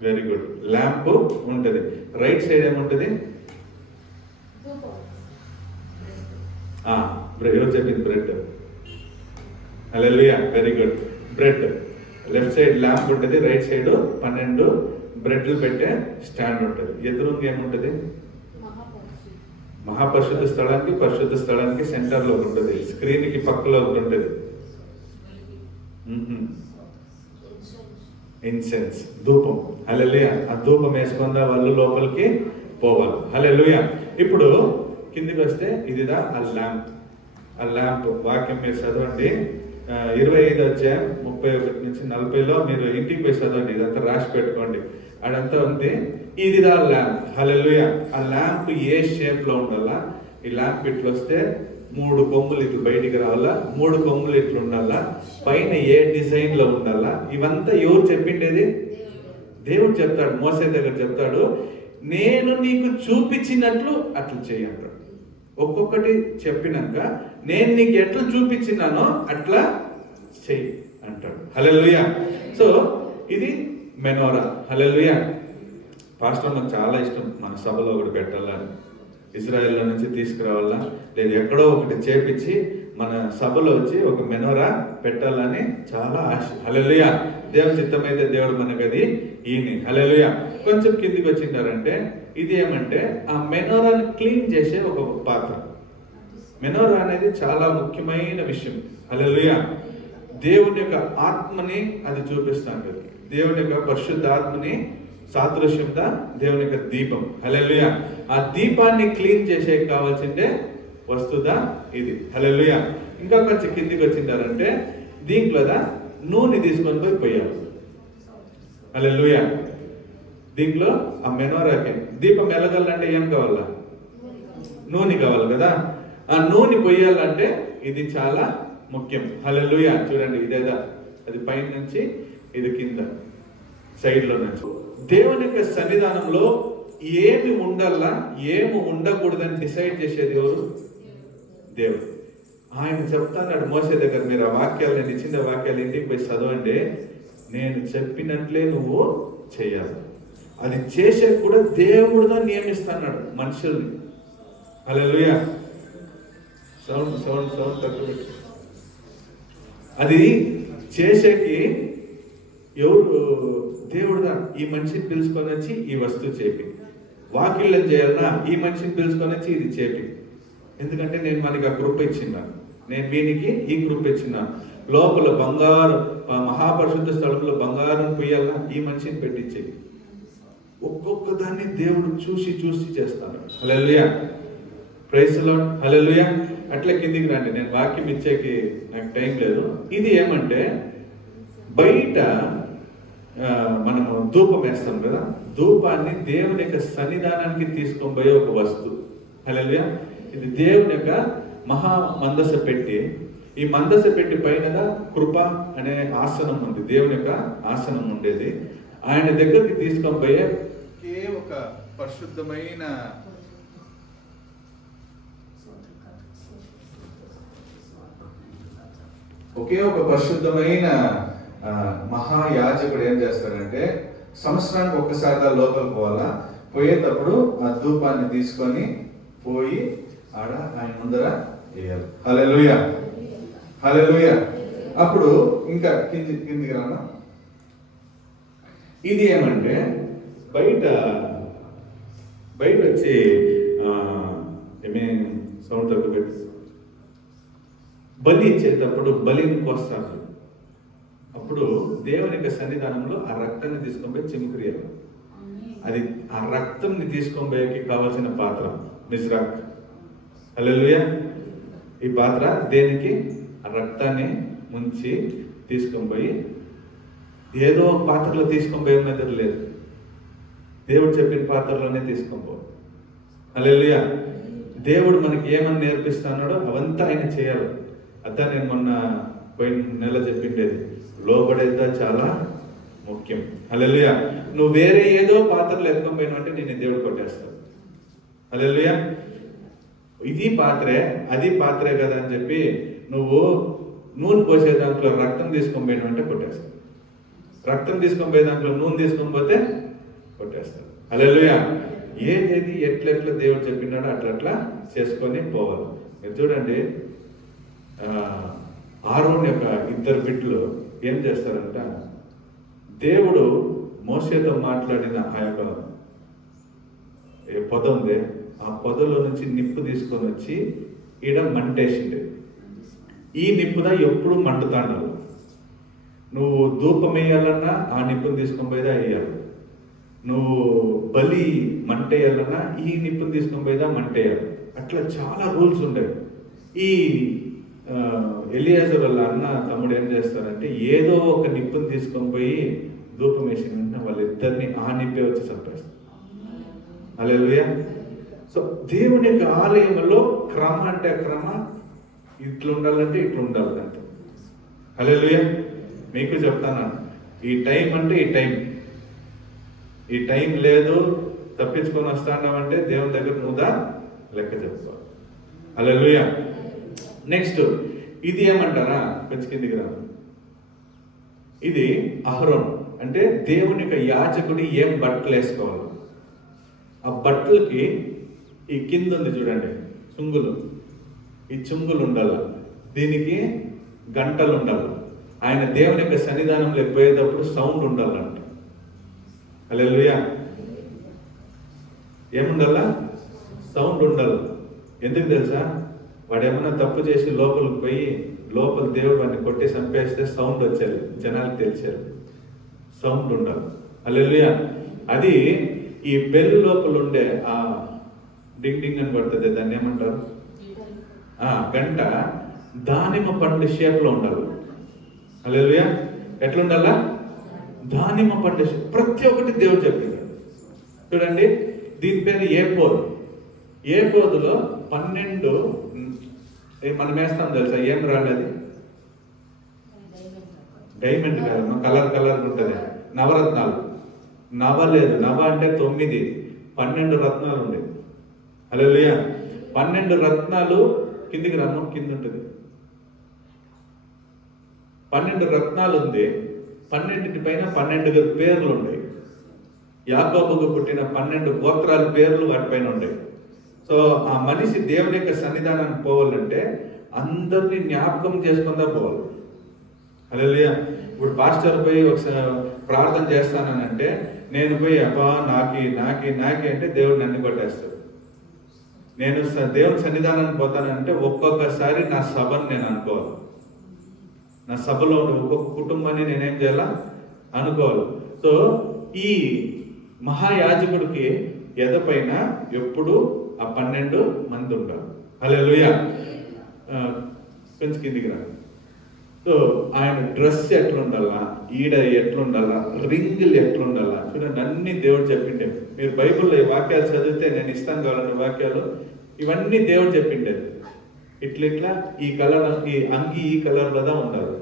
వెరీ గుడ్, ల్యాంప్ ఉంటది. రైట్ సైడ్ ఏముంటది? ఎవరు చెప్పింది? Bread. Hallelujah. Very good, bread. Left side lamp ఉంటుంది, రైట్ సైడ్ 12 బ్రెడ్లు పెట్టే స్టాండ్ ఉంటుంది. ఎదురుగా ఏముంటది? మహాపరిశుద్ధ స్థలానికి, పరిశుద్ధ స్థలానికి సెంటర్ లో ఉంటుంది. స్క్రీన్ కి పక్కలో ఉంటుంది ఇన్సెన్స్, ధూపం. హల్లెలూయా. ఆ ధూపం వేసుకుందా వాళ్ళు లోపలికి పోవాలి. హల్లెలూయా. ఇప్పుడు కిందికి వస్తే ఇదిదా ఆ ల్యాంప్. వాక్యం మీరు చదవండి, 25 అధ్యాయం 31 నుంచి 40లో మీరు ఇంటికి పోయి చదవండి. ఇదంతా రాసి పెట్టుకోండి, అదంతా ఉంది. ఇదిదా ల్యాంప్. హల్లెలూయా. ఆ ల్యాంప్ ఏ షేప్ లో ఉండాలా? ఈ ల్యాంప్ ఇట్లా వస్తే 3 కొమ్ములు ఇట్లా బయటికి రావాలా, 3 కొమ్ములు ఇట్లా ఉండాలా, పైన ఏ డిజైన్ లో ఉండాలా. ఇవంతా ఎవరు చెప్పిండేది? దేవుడు చెప్తాడు. మోసే దగ్గర చెప్తాడు, నేను నీకు చూపించినట్లు అట్లా చేయంటాడు. ఒక్కొక్కటి చెప్పినాక నేను నీకు ఎట్లా చూపించినానో అట్లా చెయ్యి అంటాడు. హల్లెలూయా. సో ఇది మెనోరా. హల్లెలూయా. పాస్టర్ నాకు చాలా ఇష్టం మన సభలో ఒకటి పెట్టాలని, ఇజ్రాయెల్లో నుంచి తీసుకురావాలా, లేదు ఎక్కడో ఒకటి చేపించి మన సభలో వచ్చి ఒక మెనోరా పెట్టాలని చాలా ఆశ. హల్లెలూయా. దేవుని చిత్తమైతే దేవుడు మనకు అది ఈయన. హల్లెలూయా. కొంచెం కిందికి వచ్చింటారంటే ఇది ఏమంటే ఆ మెనోరాని క్లీన్ చేసే ఒక పాత్ర. మెనోరా అనేది చాలా ముఖ్యమైన విషయం. హల్లెలూయా. దేవుని యొక్క ఆత్మని అది చూపిస్తాడు. దేవుని యొక్క పరిశుద్ధ ఆత్మని సాదృశ్యంగా దేవుని యొక్క దీపం. హల్లెలూయా. ఆ దీపాన్ని క్లీన్ చేసే కావాల్సిందే వస్తుదా ఇది. హల్లెలూయా. ఇంకా కొంచెం కిందికి వచ్చింటారంటే దీంట్లో నూనె తీసుకొని పోయి పోయాలి. హల్లెలూయా. దీంట్లో ఆ మెనోరాకి దీపం వెలగాలంటే ఏం కావాలా? నూనె కావాలి కదా. ఆ నూనె పొయ్యాలంటే ఇది చాలా ముఖ్యం. హల్లెలూయా. చూడండి, ఇదేదా అది పైన నుంచి ఇది కింద సైడ్ లో నుంచి. దేవుని యొక్క సన్నిధానంలో ఏమి ఉండాలా, ఏమి ఉండకూడదని డిసైడ్ చేసేది ఎవరు? దేవుడు. ఆయన చెప్తాడు మోసే దగ్గర, మీరు ఆ వాక్యాలు, నేను ఇచ్చిన వాక్యాలు ఇంటికి పోయి చదవండి, నేను చెప్పినట్లే నువ్వు చేయాలి. అది చేసే కూడా దేవుడుగా నియమిస్తున్నాడు మనుషుల్ని. హల్లెలూయా. సౌండ్ తక్కువ. అది చేసేకి ఎవరు? దేవుడుగా ఈ మనిషిని పిలుచుకొని వచ్చి ఈ వస్తువు చేపి, వాకిళ్ళని చేయాలన్నా ఈ మనిషిని పిలుచుకొని వచ్చి ఇది చేపి. ఎందుకంటే నేను మనకి ఆ కృప ఇచ్చిన్నాను, నేను వీనికి ఈ కృప ఇచ్చిన్నాను. లోపల బంగారు మహాపరిశుద్ధ స్థలంలో బంగారం పొయ్యాలన్నా ఈ మనిషిని పెట్టించే. ఒక్కొక్క దాన్ని దేవుడు చూసి చేస్తాడు. Hallelujah. Praise the Lord. Hallelujah. అట్లా కిందికి రండి, నేను వాక్యం ఇచ్చేకి నాకు టైం లేదు. ఇది ఏమంటే బయట మనము ధూపం వేస్తాం కదా, ధూపాన్ని దేవుని యొక్క సన్నిధానానికి తీసుకొని పోయే ఒక వస్తువు. హల్లెలూయా. ఇది దేవుని యొక్క మహా మందస పెట్టి ఈ మందస పెట్టి పైనగా కృప అనే ఆసనం ఉంది, దేవుని యొక్క ఆసనం ఉండేది. ఆయన దగ్గరికి తీసుకొని పోయే ఒక పరిశుద్ధమైన మహాయాజకుడు ఏం చేస్తాడంటే సంవత్సరానికి ఒక్కసారిగా లోపలికి పోవాలా, పోయేటప్పుడు ఆ ధూపాన్ని తీసుకొని పోయి ఆడ ఆయన ముందర వేయాలి. హల్లెలూయా, హల్లెలూయా. అప్పుడు ఇంకా కిందికి రాను. ఇది ఏమంటే బయట వచ్చి సౌండ్ తగ్గుపెట్టి బలి ఇచ్చేటప్పుడు బలిని కోస్తారు. అప్పుడు దేవుని యొక్క సన్నిధానంలో ఆ రక్తాన్ని తీసుకొని పోయి చిముకురియాలి. అది ఆ రక్తంని తీసుకొని పోయేకి కావాల్సిన పాత్ర మిజ్రాక్. హల్లెలూయా. ఈ పాత్ర దేనికి? ఆ రక్తాన్ని ముంచి తీసుకొని పోయి ఏదో పాత్రలో తీసుకొని పోయే మెదడు లేదు, దేవుడు చెప్పిన పాత్రలోనే తీసుకొని పో. హల్లెలూయా. దేవుడు మనకి ఏమని నేర్పిస్తున్నాడో అవంతా ఆయన చేయాలి. అదా నేను మొన్న పోయిన నెల చెప్పిండేది, లోబడేదా చాలా ముఖ్యం. హల్లెలూయా. నువ్వు వేరే ఏదో పాత్రలు ఎత్తుకొని పోయినంటే నేను దేవుడు కొట్టేస్తాడు. హల్లెలూయా. ఇది పాత్రే అది పాత్రే కదా అని చెప్పి నువ్వు నూనె పోసే దాంట్లో రక్తం తీసుకొని పోయినంటే కొట్టేస్తాడు. రక్తం తీసుకొని పోయే దాంట్లో నూనె తీసుకొని పోతే కొట్టేస్తాడు. హల్లెలూయా. ఏదేది ఎట్లెట్లా దేవుడు చెప్పినాడో అట్లట్లా చేసుకొని పోవాలి. మీరు చూడండి, ఆరోన్ యొక్క ఇద్దరు బిడ్డలు ఏం చేస్తారంట, దేవుడు మోషేతో మాట్లాడిన ఆ యొక్క పొద ఉంది, ఆ పొదలో నుంచి నిప్పు తీసుకొని వచ్చి ఈడ మంటేసింది. ఈ నిప్పుదా ఎప్పుడు మండుతాడు. నువ్వు ధూపం వేయాలన్నా ఆ నిప్పుని తీసుకొని పోయేదా వేయాలి, నువ్వు బలి మంటేయాలన్నా ఈ నిప్పుని తీసుకొని పోయేదా మంటేయాలి. అట్లా చాలా రూల్స్ ఉండేవి. ఈ ఎలియాజర్ వాళ్ళ అన్న తమ్ముడు ఏం చేస్తారంటే ఏదో ఒక నిప్పుని తీసుకొని పోయి ధూపం వేసిన వెంటనే వాళ్ళిద్దరిని ఆ నిప్పే వచ్చి చంపేస్తారు. హల్లెలూయా. సో దేవుని యొక్క ఆలయంలో క్రమ అంటే క్రమ, ఇట్లా ఉండాలంటే ఇట్లా ఉండాలి అంతే. హల్లెలూయా. మీకు చెప్తాను, ఈ టైం అంటే ఈ టైం లేదు తప్పించుకొని వస్తాన్నావంటే దేవుని దగ్గర నువ్వుదా లెక్క చెప్పుకోవాలి. హల్లెలూయా. నెక్స్ట్ ఇది ఏమంటారా, కొంచెం కిందికి రా. ఇది అహరోన్ అంటే దేవుని యొక్క యాజకుడి ఏం బట్టలు వేసుకోవాలి. ఆ బట్టలకి ఈ కింద ఉంది చూడండి చుంగులు, ఈ చుంగులు ఉండాలి, దీనికి గంటలు ఉండాలి. ఆయన దేవుని యొక్క సన్నిధానంలో పోయేటప్పుడు సౌండ్ ఉండాలంట. హల్లెలూయా. ఏముండాలా? సౌండ్ ఉండాలి. ఎందుకు తెలుసా? వాడు ఏమన్నా తప్పు చేసి లోపలికి పోయి లోపల దేవుడు వాడిని కొట్టి చంపేస్తే సౌండ్ వచ్చేది, జనాలకు తెలిసేది. సౌండ్ ఉండాలి. హల్లెలూయా. అది ఈ బెల్ లోపల ఉండే ఆ డింగ్ డింగ్ అని పడుతుంది, దాన్ని ఏమంటారు, గంట దానిమ్మ పండు షేప్ లో ఉండాలి. హల్లెలూయా. ఎట్లుండాలా? దానిమ్మ పండు షేప్. ప్రతి ఒక్కటి దేవుడు చెప్పింది. చూడండి, దీని పేరు ఏపోదులో 12 మనం వేస్తాం తెలుసా, ఏం రాలేదు, డైమండ్ కాదు, కలర్ ఉంటుంది. నవరత్నాలు, నవ లేదు, నవ అంటే 9, 12 రత్నాలు ఉండేవి. హల్లెలూయా. 12 రత్నాలు కిందికి రత్నం కింద ఉంటుంది. 12 రత్నాలు ఉంది. 12 పైన 12 పేర్లు ఉన్నాయి. యాకోబుకు పుట్టిన 12 గోత్రాల పేర్లు వాటిపైన ఉన్నాయి. సో ఆ మనిషి దేవుని యొక్క సన్నిధానానికి పోవాలంటే అందరినీ జ్ఞాపకం చేసుకుందా పోవాలి. హల్లెలూయా. ఇప్పుడు పాస్టర్ పోయి ఒకసారి ప్రార్థన చేస్తానంటే నేను పోయి అబ్బా నాకి అంటే దేవుడు నన్ను కొట్టేస్తాడు. నేను దేవుని సన్నిధానానికి పోతానంటే ఒక్కొక్కసారి నా సభను నేను అనుకోవాలి. నా సభలో ఒక్కొక్క కుటుంబాన్ని నేనేం చేయాలా అనుకోవాలి. సో ఈ మహాయాజకుడికి ఎదపైన ఎప్పుడు ఆ 12 మంది ఉంటారు. హల్లెలూయా. కొంచెం కిందికి రా. సో ఆయన డ్రెస్ ఎట్లుండాలా, ఈడ ఎట్లుండాలా, రింగులు ఎట్లుండాలా, చూడండి అన్ని దేవుడు చెప్పిండే. మీరు బైబిల్లో ఈ వాక్యాలు చదివితే నేను ఇస్తాను కావాలన్న వాక్యాలు ఇవన్నీ దేవుడు చెప్పిండేది. ఇట్లా ఈ కలర్, ఈ అంగి ఈ కలర్లో దా ఉండాలి.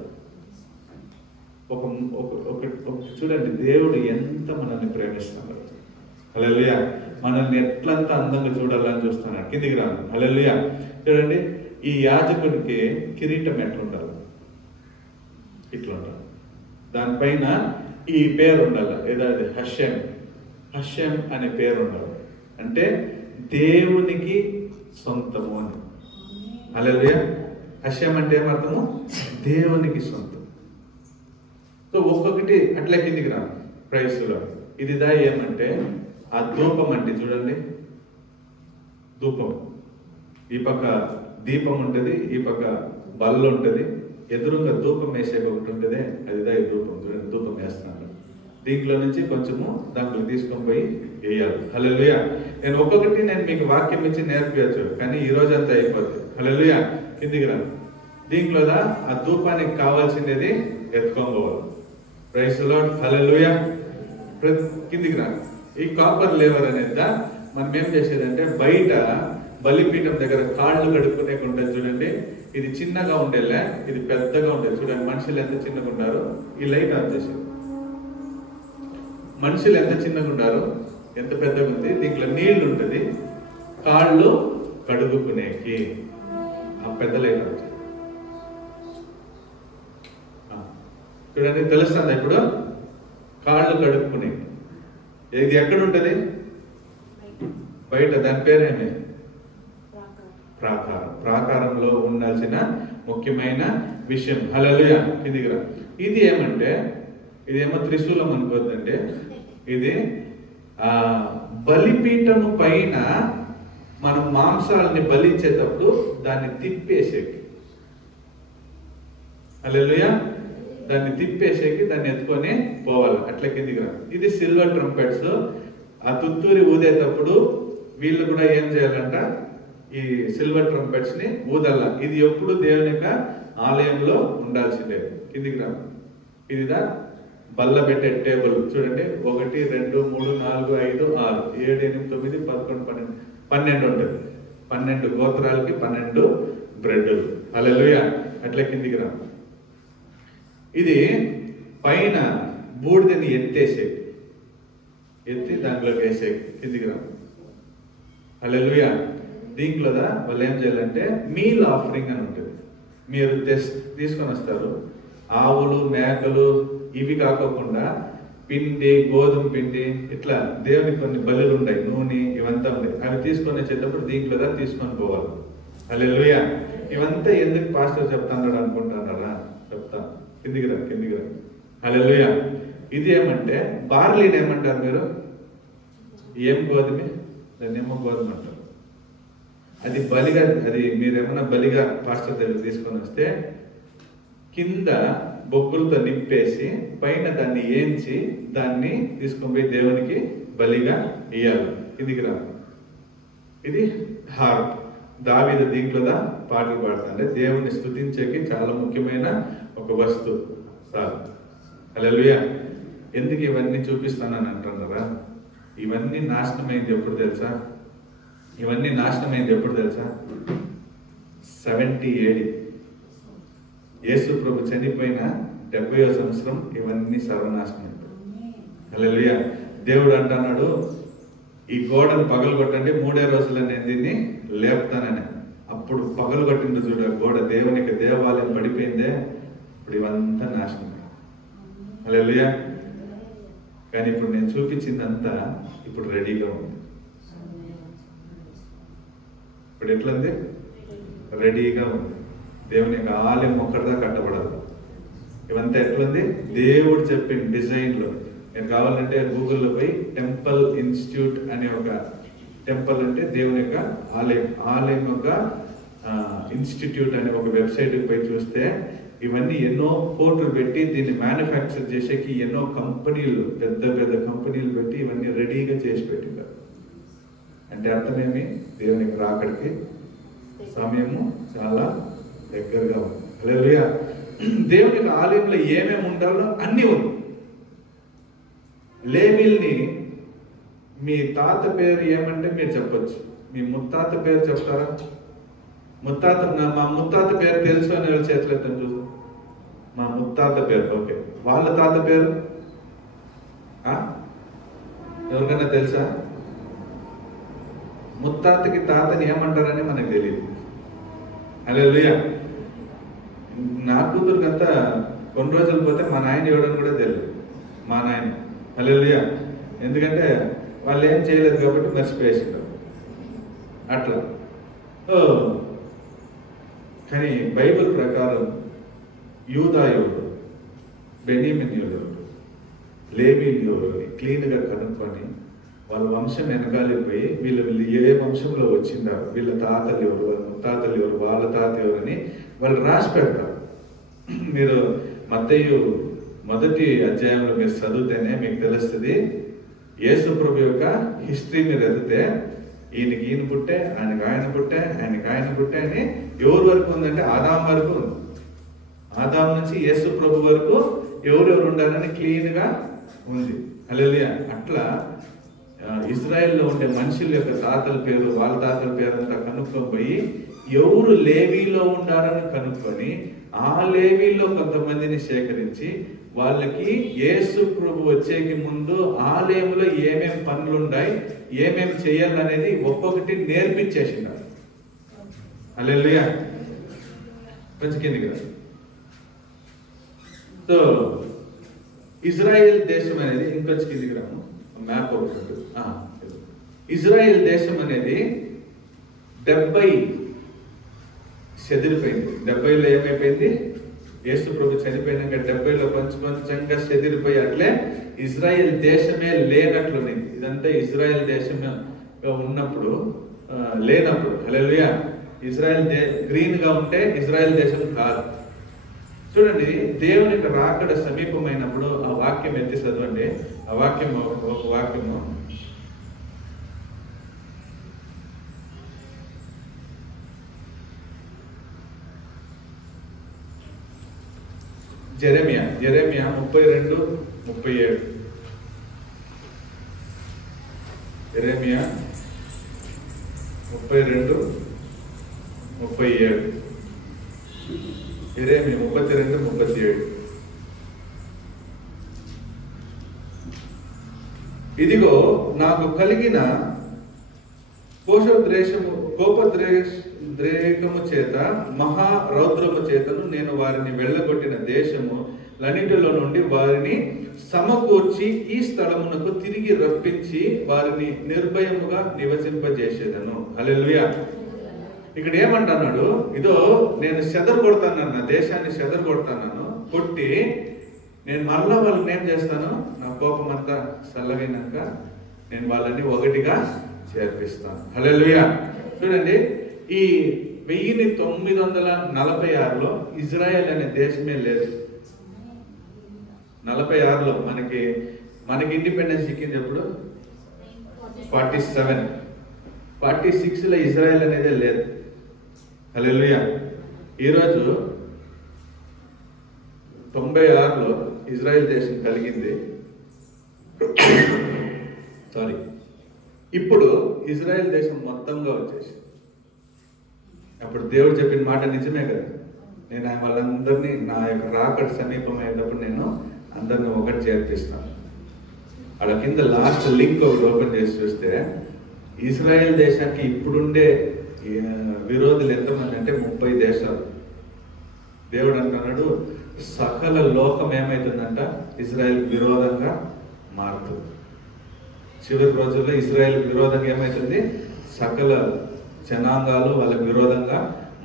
ఒక చూడండి దేవుడు ఎంత మనల్ని ప్రేమిస్తున్నాడు. హల్లెలూయా. మనల్ని ఎట్లంతా అందంగా చూడాలని చూస్తున్నాడు. కిందికి రాను. హల్లెలూయా. చూడండి, ఈ యాజకుడికి కిరీటం ఎట్లా ఉండాలి? ఇట్లా ఉండాలి. దానిపైన ఈ పేరు ఉండాలి, ఏదది హషెం. హషెం అనే పేరు ఉండాలి. అంటే దేవునికి సొంతము అని. హల్లెలూయా. హషెం అంటే ఏమర్థము? దేవునికి సొంతం. సో ఒక్కొక్కటి అట్లా కిందికి రాను. ప్రైస్లో ఇది దా ఏమంటే ఆ ధూపం అంటే చూడండి, ధూపం. ఈ పక్క దీపం ఉంటుంది, ఈ పక్క బల్ల ఉంటుంది, ఎదురుగా ధూపం వేసే ఒకటి ఉంటుంది, అదిదా ఈ ధూపం. చూడండి, ధూపం వేస్తున్నాను. దీంట్లో నుంచి కొంచెము దాంట్లో తీసుకొని పోయి వేయాలి. హల్లెలూయా. నేను ఒక్కొక్కటి మీకు వాక్యం ఇచ్చి నేర్పించచ్చు, కానీ ఈ రోజు అంతా అయిపోతుంది. హల్లెలూయా. కిందికి రా. దీంట్లో ఆ ధూపానికి కావాల్సింది ఎత్తుకొని పోవాలి. Praise Lord. హల్లెలూయా. కిందికి రా. ఈ కాపర్ లేవర్ అనేది మనం ఏం చేసేదంటే బయట బలిపీఠం దగ్గర కాళ్ళు కడుక్కునే ఉంటుంది చూడండి. ఇది చిన్నగా ఉండేలే, ఇది పెద్దగా ఉండేది. చూడండి మనుషులు ఎంత చిన్నగా ఉన్నారు. ఈ లైట్ ఆన్ చేసి మనుషులు ఎంత చిన్నగా ఉన్నారు, ఎంత పెద్దగా ఉంది. దీంట్లో నీళ్లు ఉంటుంది, కాళ్ళు కడుగుకునేకి. ఆ పెద్ద లైట్ ఆన్ చేసి చూడండి, తెలుస్తుందా ఇప్పుడు? కాళ్ళు కడుక్కునే. ఇది ఎక్కడ ఉంటుంది? బయట. దాని పేరేమి? ప్రాకారం. ప్రాకారంలో ఉండాల్సిన ముఖ్యమైన విషయం. హల్లెలూయా. కిందికి రా. ఇది ఏమంటే, ఇదేమో త్రిశూలం అనుకోద్దండి. ఇది బలిపీఠము పైన మనం మాంసాలని బలిచ్చేటప్పుడు దాన్ని తిప్పేసేకి. హల్లెలూయా. దాన్ని తిప్పేసేకి దాన్ని ఎత్తుకొని పోవాలి. అట్లా కిందికి రా. ఇది సిల్వర్ ట్రంపెట్స్. ఆ తుత్తూరి ఊదేటప్పుడు వీళ్ళు కూడా ఏం చేయాలంట, ఈ సిల్వర్ ట్రంపెట్స్ ని ఊదల్ల. ఇది ఎప్పుడు దేవుని యొక్క ఆలయంలో ఉండాల్సిందే. కిందికి రా. ఇదిదా బల్ల పెట్టే టేబుల్. చూడండి, 1 2 3 4 5 6 7 8 9 11 12 ఉంటుంది. 12 గోత్రాలకి 12 బ్రెడ్లు. హల్లెలూయా. అట్లా కిందికి రా. ఇది పైన బూడిదని ఎత్తి దాంట్లోకి వేసే. కిందికి రా. హల్లెలూయా. దీంట్లో వాళ్ళు ఏం చేయాలంటే మీల్ ఆఫరింగ్ అని ఉంటుంది. మీరు తీసుకొని వస్తారు. ఆవులు, మేకలు ఇవి కాకుండా పిండి, గోధుమ పిండి, ఇట్లా దేవునికి కొన్ని బలులు ఉంటాయి, నూనె ఇవంతా ఉంటాయి. అవి తీసుకొని వచ్చేటప్పుడు దీంట్లో తీసుకొని పోవాలి. హల్లెలూయా. ఇవంతా ఎందుకు పాస్టర్ చెప్తాడు అనుకుంటున్నారా? చెప్తా. కిందికి రా. హల్లెలూయా. ఇది ఏమంటే బార్లీని ఏమంటారు మీరు? ఏం గోధుమ? దాన్ని ఏమో గోధుమ అంటారు. అది బలిగా, అది మీరేమన్నా బలిగా పాస్టర్ దగ్గర తీసుకొని వస్తే కింద బొగ్గులతో నింపేసి పైన దాన్ని ఏంచి దాన్ని తీసుకొని పోయి దేవునికి బలిగా ఇయ్యాలి. కిందికి రా. ఇది హార్ప్. దావీదు దీంట్లో పాటలు పాడుతుంటే దేవుణ్ణి స్తుతించేకి చాలా ముఖ్యమైన ఒక వస్తువు. హల్లెలూయా. ఎందుకు ఇవన్నీ చూపిస్తానని అంటున్నారా? ఇవన్నీ నాశనమైంది ఎప్పుడు తెలుసా? 70 AD. యేసు ప్రభు చనిపోయిన 70వ సంవత్సరం ఇవన్నీ సర్వనాశనం అయిపోయి. హల్లెలూయా. దేవుడు అంటున్నాడు, ఈ గోడను పగలగొట్టండి, 3వ రోజుల్లో నేను దీన్ని లేపుతానని. అప్పుడు పగలగొట్టింది చూడ గోడ, దేవునికి దేవాలయం పడిపోయిందే. ఇప్పుడు ఇవంతా నాశనం. హల్లెలూయా. కానీ ఇప్పుడు నేను చూపించిందంతా ఇప్పుడు రెడీగా ఉంది. ఇప్పుడు ఎట్లుంది? రెడీగా ఉంది. దేవుని యొక్క ఆలయం ఒక్కటిదా కట్టబడాలి. ఇవంతా ఎట్లుంది? దేవుడు చెప్పిన డిజైన్లో. నేను కావాలంటే గూగుల్లో పోయి టెంపుల్ ఇన్స్టిట్యూట్ అనే ఒక, టెంపుల్ అంటే దేవుని యొక్క ఆలయం యొక్క ఇన్స్టిట్యూట్ అనే ఒక వెబ్సైట్కి పోయి చూస్తే ఇవన్నీ ఎన్నో కోట్లు పెట్టి దీన్ని మ్యానుఫ్యాక్చర్ చేసేకి ఎన్నో కంపెనీలు, పెద్ద కంపెనీలు పెట్టి ఇవన్నీ రెడీగా చేసి పెట్టింటారు. అంటే అర్థమేమి? దేవునికి రాకడికి సమయము చాలా దగ్గరగా ఉంది. హల్లెలూయా. దేవునికి ఆలయంలో ఏమేమి ఉండాలో అన్నీ ఉంది. లేవీల్ని మీ తాత పేరు ఏమంటే మీరు చెప్పొచ్చు. మీ ముత్తాత పేరు చెప్తారా? మా ముత్తాత పేరు తెలుసు అని వాళ్ళ చేతులు ఎత్తాను చూసు. మా ముత్తాత పేరు, ఓకే. వాళ్ళ తాత పేరు ఎవరికైనా తెలుసా? ముత్తాతకి తాతని ఏమంటారని మనకు తెలియదు. హల్లెలూయా. నా కూతురుకంతా కొన్ని రోజులు పోతే మా నాయన ఎవడని కూడా తెలియదు. మా నాయన. హల్లెలూయా. ఎందుకంటే వాళ్ళు ఏం చేయలేదు కాబట్టి మర్చిపోయేసారు అట్లా. కానీ బైబిల్ ప్రకారం యూదా ఎవరు, బెన్యామీన్ ఎవరు, లేవీలు ఎవరు క్లీన్గా కనుక్కొని వాళ్ళ వంశం వెనకాలిపోయి వీళ్ళు ఏ వంశంలో వచ్చిందారు, వీళ్ళ తాతలు ఎవరు, వాళ్ళ ముత్తాతలు ఎవరు, వాళ్ళ తాత ఎవరని వాళ్ళు రాసి పెడతారు. మీరు మత్తయి 1వ అధ్యాయంలో మీరు చదివితేనే మీకు తెలుస్తుంది. యేసు ప్రభు యొక్క హిస్టరీ మీరు ఎదిగితే ఈయనకి ఈయన పుట్టే, ఆయనకి ఆయన పుట్టే, ఆయనకి ఆయన పుట్టే అని ఎవరి వరకు ఉందంటే ఆదాం వరకు ఉంది. ఆదాం నుంచి యేసు ప్రభు వరకు ఎవరెవరు ఉండాలని క్లీన్గా ఉంది. హల్లెలూయా. అట్లా ఇజ్రాయెల్లో ఉండే మనుషుల యొక్క తాతల పేరు, వాళ్ళ తాతల పేరు అంతా కనుక్కొని ఎవరు లేవీలో ఉండాలని కనుక్కొని ఆ లేవీలో కొంతమందిని సేకరించి వాళ్ళకి యేసు ప్రభు వచ్చేకి ముందు ఆలయంలో ఏమేం పనులు ఉన్నాయి, ఏమేం చేయాలనేది ఒక్కొక్కటి నేర్పించేసినారు. హల్లెలూయా. కొంచెం కిందికి రా. సో ఇజ్రాయెల్ దేశం అనేది ఇంకొంచెం కిందికి రాము, మ్యాప్ ఒకటి. ఇజ్రాయెల్ దేశం అనేది 70 చెదిరిపోయింది. 70లో ఏమైపోయింది? యేసు ప్రభు చనిపోయినాక 70లో కొంచెంగా చెదిరిపోయి అట్లే ఇజ్రాయెల్ దేశమే లేనట్లుంది. ఇదంతా ఇజ్రాయెల్ దేశమే ఉన్నప్పుడు లేనప్పుడు. హల్లెలూయా. ఇజ్రాయెల్ గ్రీన్ గా ఉంటే ఇజ్రాయెల్ దేశం కాదు. చూడండి, దేవునికి రాకడ సమీపమైనప్పుడు ఆ వాక్యం ఎత్తి చదవండి. ఆ వాక్యం ఒక వాక్యము జెరెమియా 32:37. జెరెమియా 32:37. జెరెమియా 32:37. ఇదిగో నాకు కలిగిన కోపద్రేకము చేత మహారౌద్రము చేతను నేను వారిని వెళ్ళగొట్టిన దేశములన్నిటిలో నుండి వారిని సమకూర్చి ఈ స్థలమునకు తిరిగి రప్పించి వారిని నిర్భయముగా నివసింపజేసేదను. హల్లెలూయా. ఇక్కడ ఏమంటున్నాడు? ఇదో నేను చెదరు కొడతాను, నా దేశాన్ని చెదరు కొడతాను, కొట్టి నేను మరలా వాళ్ళని ఏం చేస్తాను, నా కోపం అంతా చల్లగైనాక నేను వాళ్ళని ఒకటిగా చేర్పిస్తాను. హల్లెలూయా. చూడండి, ఈ 1946లో ఇజ్రాయెల్ అనే దేశమే లేదు. 46లో మనకి ఇండిపెండెన్స్ చిక్కింది ఎప్పుడు? 47. 46లో ఇజ్రాయెల్ అనేది లేదు. హల్లెలూయా. ఈరోజు 96లో ఇజ్రాయెల్ దేశం కలిగింది. సారీ, ఇప్పుడు ఇజ్రాయెల్ దేశం మొత్తంగా వచ్చేసి, అప్పుడు దేవుడు చెప్పిన మాట నిజమే కదా, నేను వాళ్ళందరినీ నా యొక్క రాకడ సమీపం అయ్యేటప్పుడు నేను అందరిని ఒకటి చేర్పిస్తాను. అక్కడ కింద లాస్ట్ లింక్ ఒకటి ఓపెన్ చేసి చూస్తే ఇజ్రాయెల్ దేశానికి ఇప్పుడుండే విరోధులు ఎంతమంది అంటే 30 దేశాలు. దేవుడు అంటున్నాడు, సకల లోకం ఏమైతుందంట ఇజ్రాయెల్ విరోధంగా మారుతుంది. చివరి రోజుల్లో ఇజ్రాయెల్ విరోధంగా ఏమైతుంది? సకల జనాంగాలు వాళ్ళకి విరోధంగా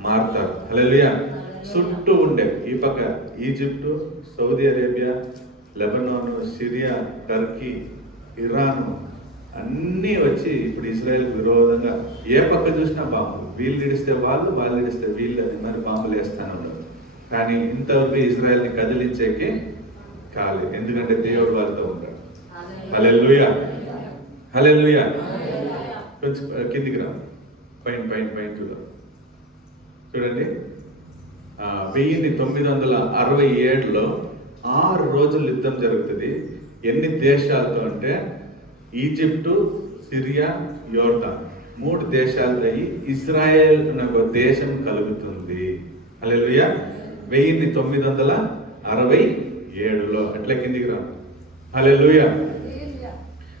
మారుతారు. హల్లెలూయా. చుట్టూ ఉండే ఈ పక్క Egypt, Saudi Arabia, Lebanon, Syria, Turkey, Iran అన్నీ వచ్చి ఇప్పుడు ఇజ్రాయెల్ విరోధంగా ఏ పక్క చూసినా బాంబులు. వీళ్ళు ఇడిస్తే వాళ్ళు, వాళ్ళు ఇడిస్తే వీళ్ళు అని మరి బాంబులు వేస్తానే ఉన్నారు. కానీ ఇంతవరకు ఇజ్రాయెల్ని కదిలించేకి కాలేదు, ఎందుకంటే దేవుడు వాళ్ళతో ఉంటాడు. హల్లెలూయా. హల్లెలూయా. కొంచెం కిందికి రా, పైన చూడండి. 1967లో 6 రోజులు యుద్ధం జరుగుతుంది. ఎన్ని దేశాలతో అంటే ఈజిప్టు, సిరియా, యోర్దాన్ 3 దేశాలు అయ్యి ఇజ్రాయెల్ అనే ఒక దేశం కలుగుతుంది. హల్లెలూయా. 1967లో అట్లా కిందికి రా. హల్లెలూయా.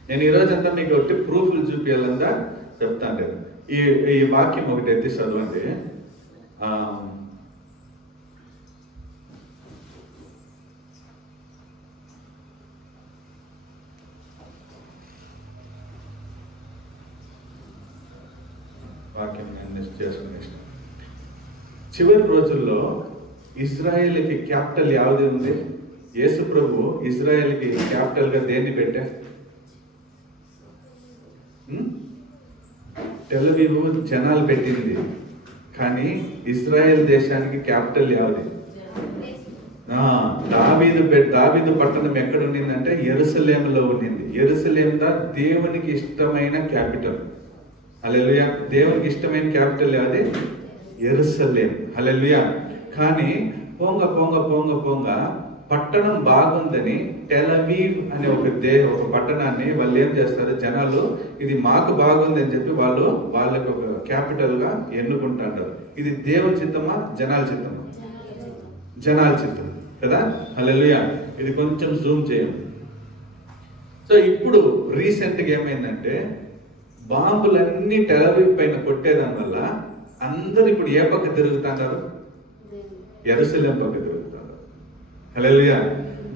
నేను ఈరోజంతా మీకు ఒకటి ప్రూఫ్లు చూపించాలంతా చెప్తాను. నేను ఈ వాక్యం ఒకటి ఎత్తి చదవండి. వాక్యం నేను చేసుకునే చివరి రోజుల్లో ఇజ్రాయెల్కి క్యాపిటల్ యావది ఉంది? యేసు ప్రభు ఇజ్రాయెల్కి క్యాపిటల్ గా దేన్ని పెట్టా? టెల్ అవీవ్ జనాలు పెట్టింది, కానీ ఇజ్రాయెల్ దేశానికి క్యాపిటల్ యావది? దావీదు పట్టణం ఎక్కడ ఉండిందంటే యెరూషలేములో ఉండింది. యెరూషలేం దేవునికి ఇష్టమైన క్యాపిటల్. హల్లెలూయా. దేవునికి ఇష్టమైన క్యాపిటల్ అది యెరూషలేం. హల్లెలూయా. కానీ పోంగ పోంగ పోంగ పోంగ పట్టణం బాగుందని టెల్ అవీవ్ అనే ఒక పట్టణాన్ని వాళ్ళు ఏం చేస్తారు, జనాలు ఇది మాకు బాగుంది అని చెప్పి వాళ్ళకి ఒక క్యాపిటల్ గా ఎన్నుకుంటారు. ఇది దేవుని చిత్తమా జనాల చిత్తమా? జనాల చిత్తం కదా. హల్లెలూయా. ఇది కొంచెం జూమ్ చేయండి. సో ఇప్పుడు రీసెంట్ గా ఏమైందంటే బాంబులన్నీ టెల్ అవీవ్ పైన కొట్టేదాని వల్ల అందరు ఇప్పుడు ఏ పక్క తిరుగుతున్నారు? యెరూషలేం పక్క తిరుగుతారు. హల్లెలూయా.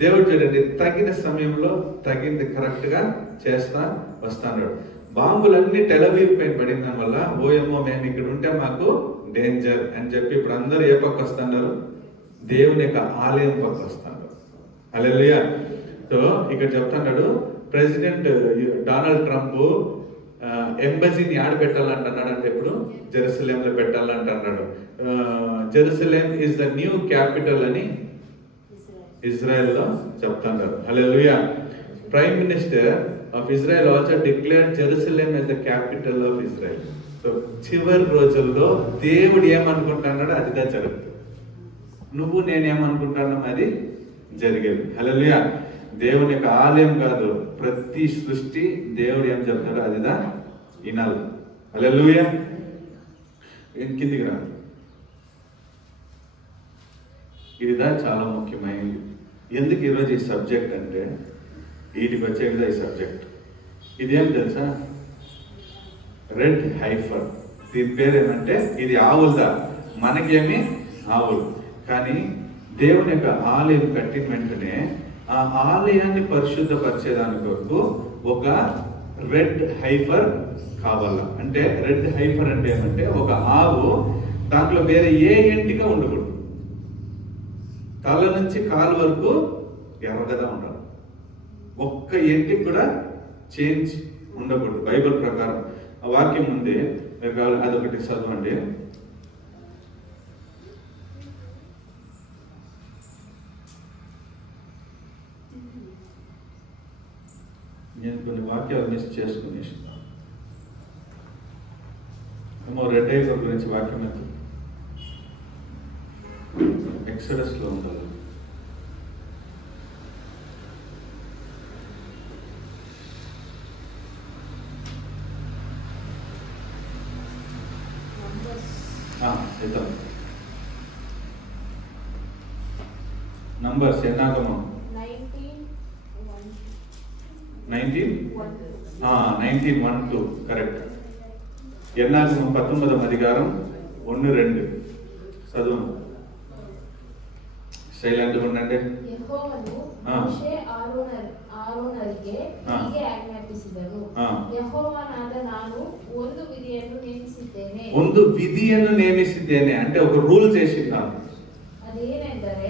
దేవుడు చూడండి, తగిన సమయంలో తగింది కరెక్ట్ గా చేస్తా వస్తాడు. బాంబులన్నీ టెల్ అవీవ్ పైన పడిన దాని వల్ల ఓయేమో మేము ఇక్కడ ఉంటే మాకు డేంజర్ అని చెప్పి ఇప్పుడు అందరు ఏ పక్క వస్తున్నారు? దేవుని యొక్క ఆలయం పక్క వస్తాడు. హల్లెలూయా. సో ఇక్కడ చెప్తున్నాడు, ప్రెసిడెంట్ డొనాల్డ్ ట్రంప్ ఎంబసీని ఆడ పెట్టాలంటున్నాడు అంటే ఇప్పుడు జెరూసలేంలో పెట్టాలంటున్నాడు. Jerusalem is the new capital అని ఇజ్రాయెల్లో చెప్తున్నారు. Hallelujah. Prime minister of Israel also declared Jerusalem as the capital of Israel. So చివరి రోజుల్లో దేవుడు ఏమనుకుంటున్నాడో అదిగా జరుగుతుంది. నువ్వు నేనేమనుకుంటున్నాను అది జరిగేది. హల్లెలూయా. దేవుని యొక్క ఆలయం కాదు, ప్రతి సృష్టి దేవుడు ఏం చెప్తాడో అదిదా వినాలి. హల్లెలూయా. కిందికి రా. ఇదిదా చాలా ముఖ్యమైనది. ఎందుకు ఈరోజు ఈ సబ్జెక్ట్ అంటే వీటికి వచ్చేదా ఈ సబ్జెక్ట్. ఇదేం తెలుసా? Red heifer. దీని పేరు ఏమంటే ఇది ఆవులదా, మనకేమి ఆవులు. కానీ దేవుని యొక్క ఆలయం కట్టిన వెంటనే ఆ ఆలయాన్ని పరిశుద్ధపరిచేదాని కొరకు ఒక రెడ్ హైఫర్ కావాలా. అంటే రెడ్ హైఫర్ అంటే ఏమంటే ఒక ఆవు దాంట్లో వేరే ఏ ఎంటిక ఉండకూడదు. తల నుంచి కాలు వరకు ఎర్రగా ఉండాలి. ఒక్క ఎంటికి కూడా చేంజ్ ఉండకూడదు బైబిల్ ప్రకారం. ఆ వాక్యం ఉంది, మీరు కావాలి అదొకటి చదవండి. నేను కొన్ని వాక్యాలు మిస్ చేసుకుని ఏమో రెడ్ హైఫర్ గురించి వాక్యం ఎంత ఎక్సడస్ లో ఉంటుంది. Numbers ఎన్నాగమం 19:1-2 correct. ఎన్నాగమం 19వ అధికారం 1-2 చదువు. ಸೈಲೆಂಟ್ ಉಂಡಂತೆ ಯೆಹೋವನು ಮೋಶೆ ಆರೋನರಿಗೆ ಹೀಗೆ ಆಜ್ಞಾಪಿಸಿದನು, ಯೆಹೋವನಾದ ನಾನು ಒಂದು ವಿಧಿಯನ್ನು ನೇಮಿಸಿದ್ದೇನೆ అంటే ఒక రూల్ చేసినాను. అదేంటంటే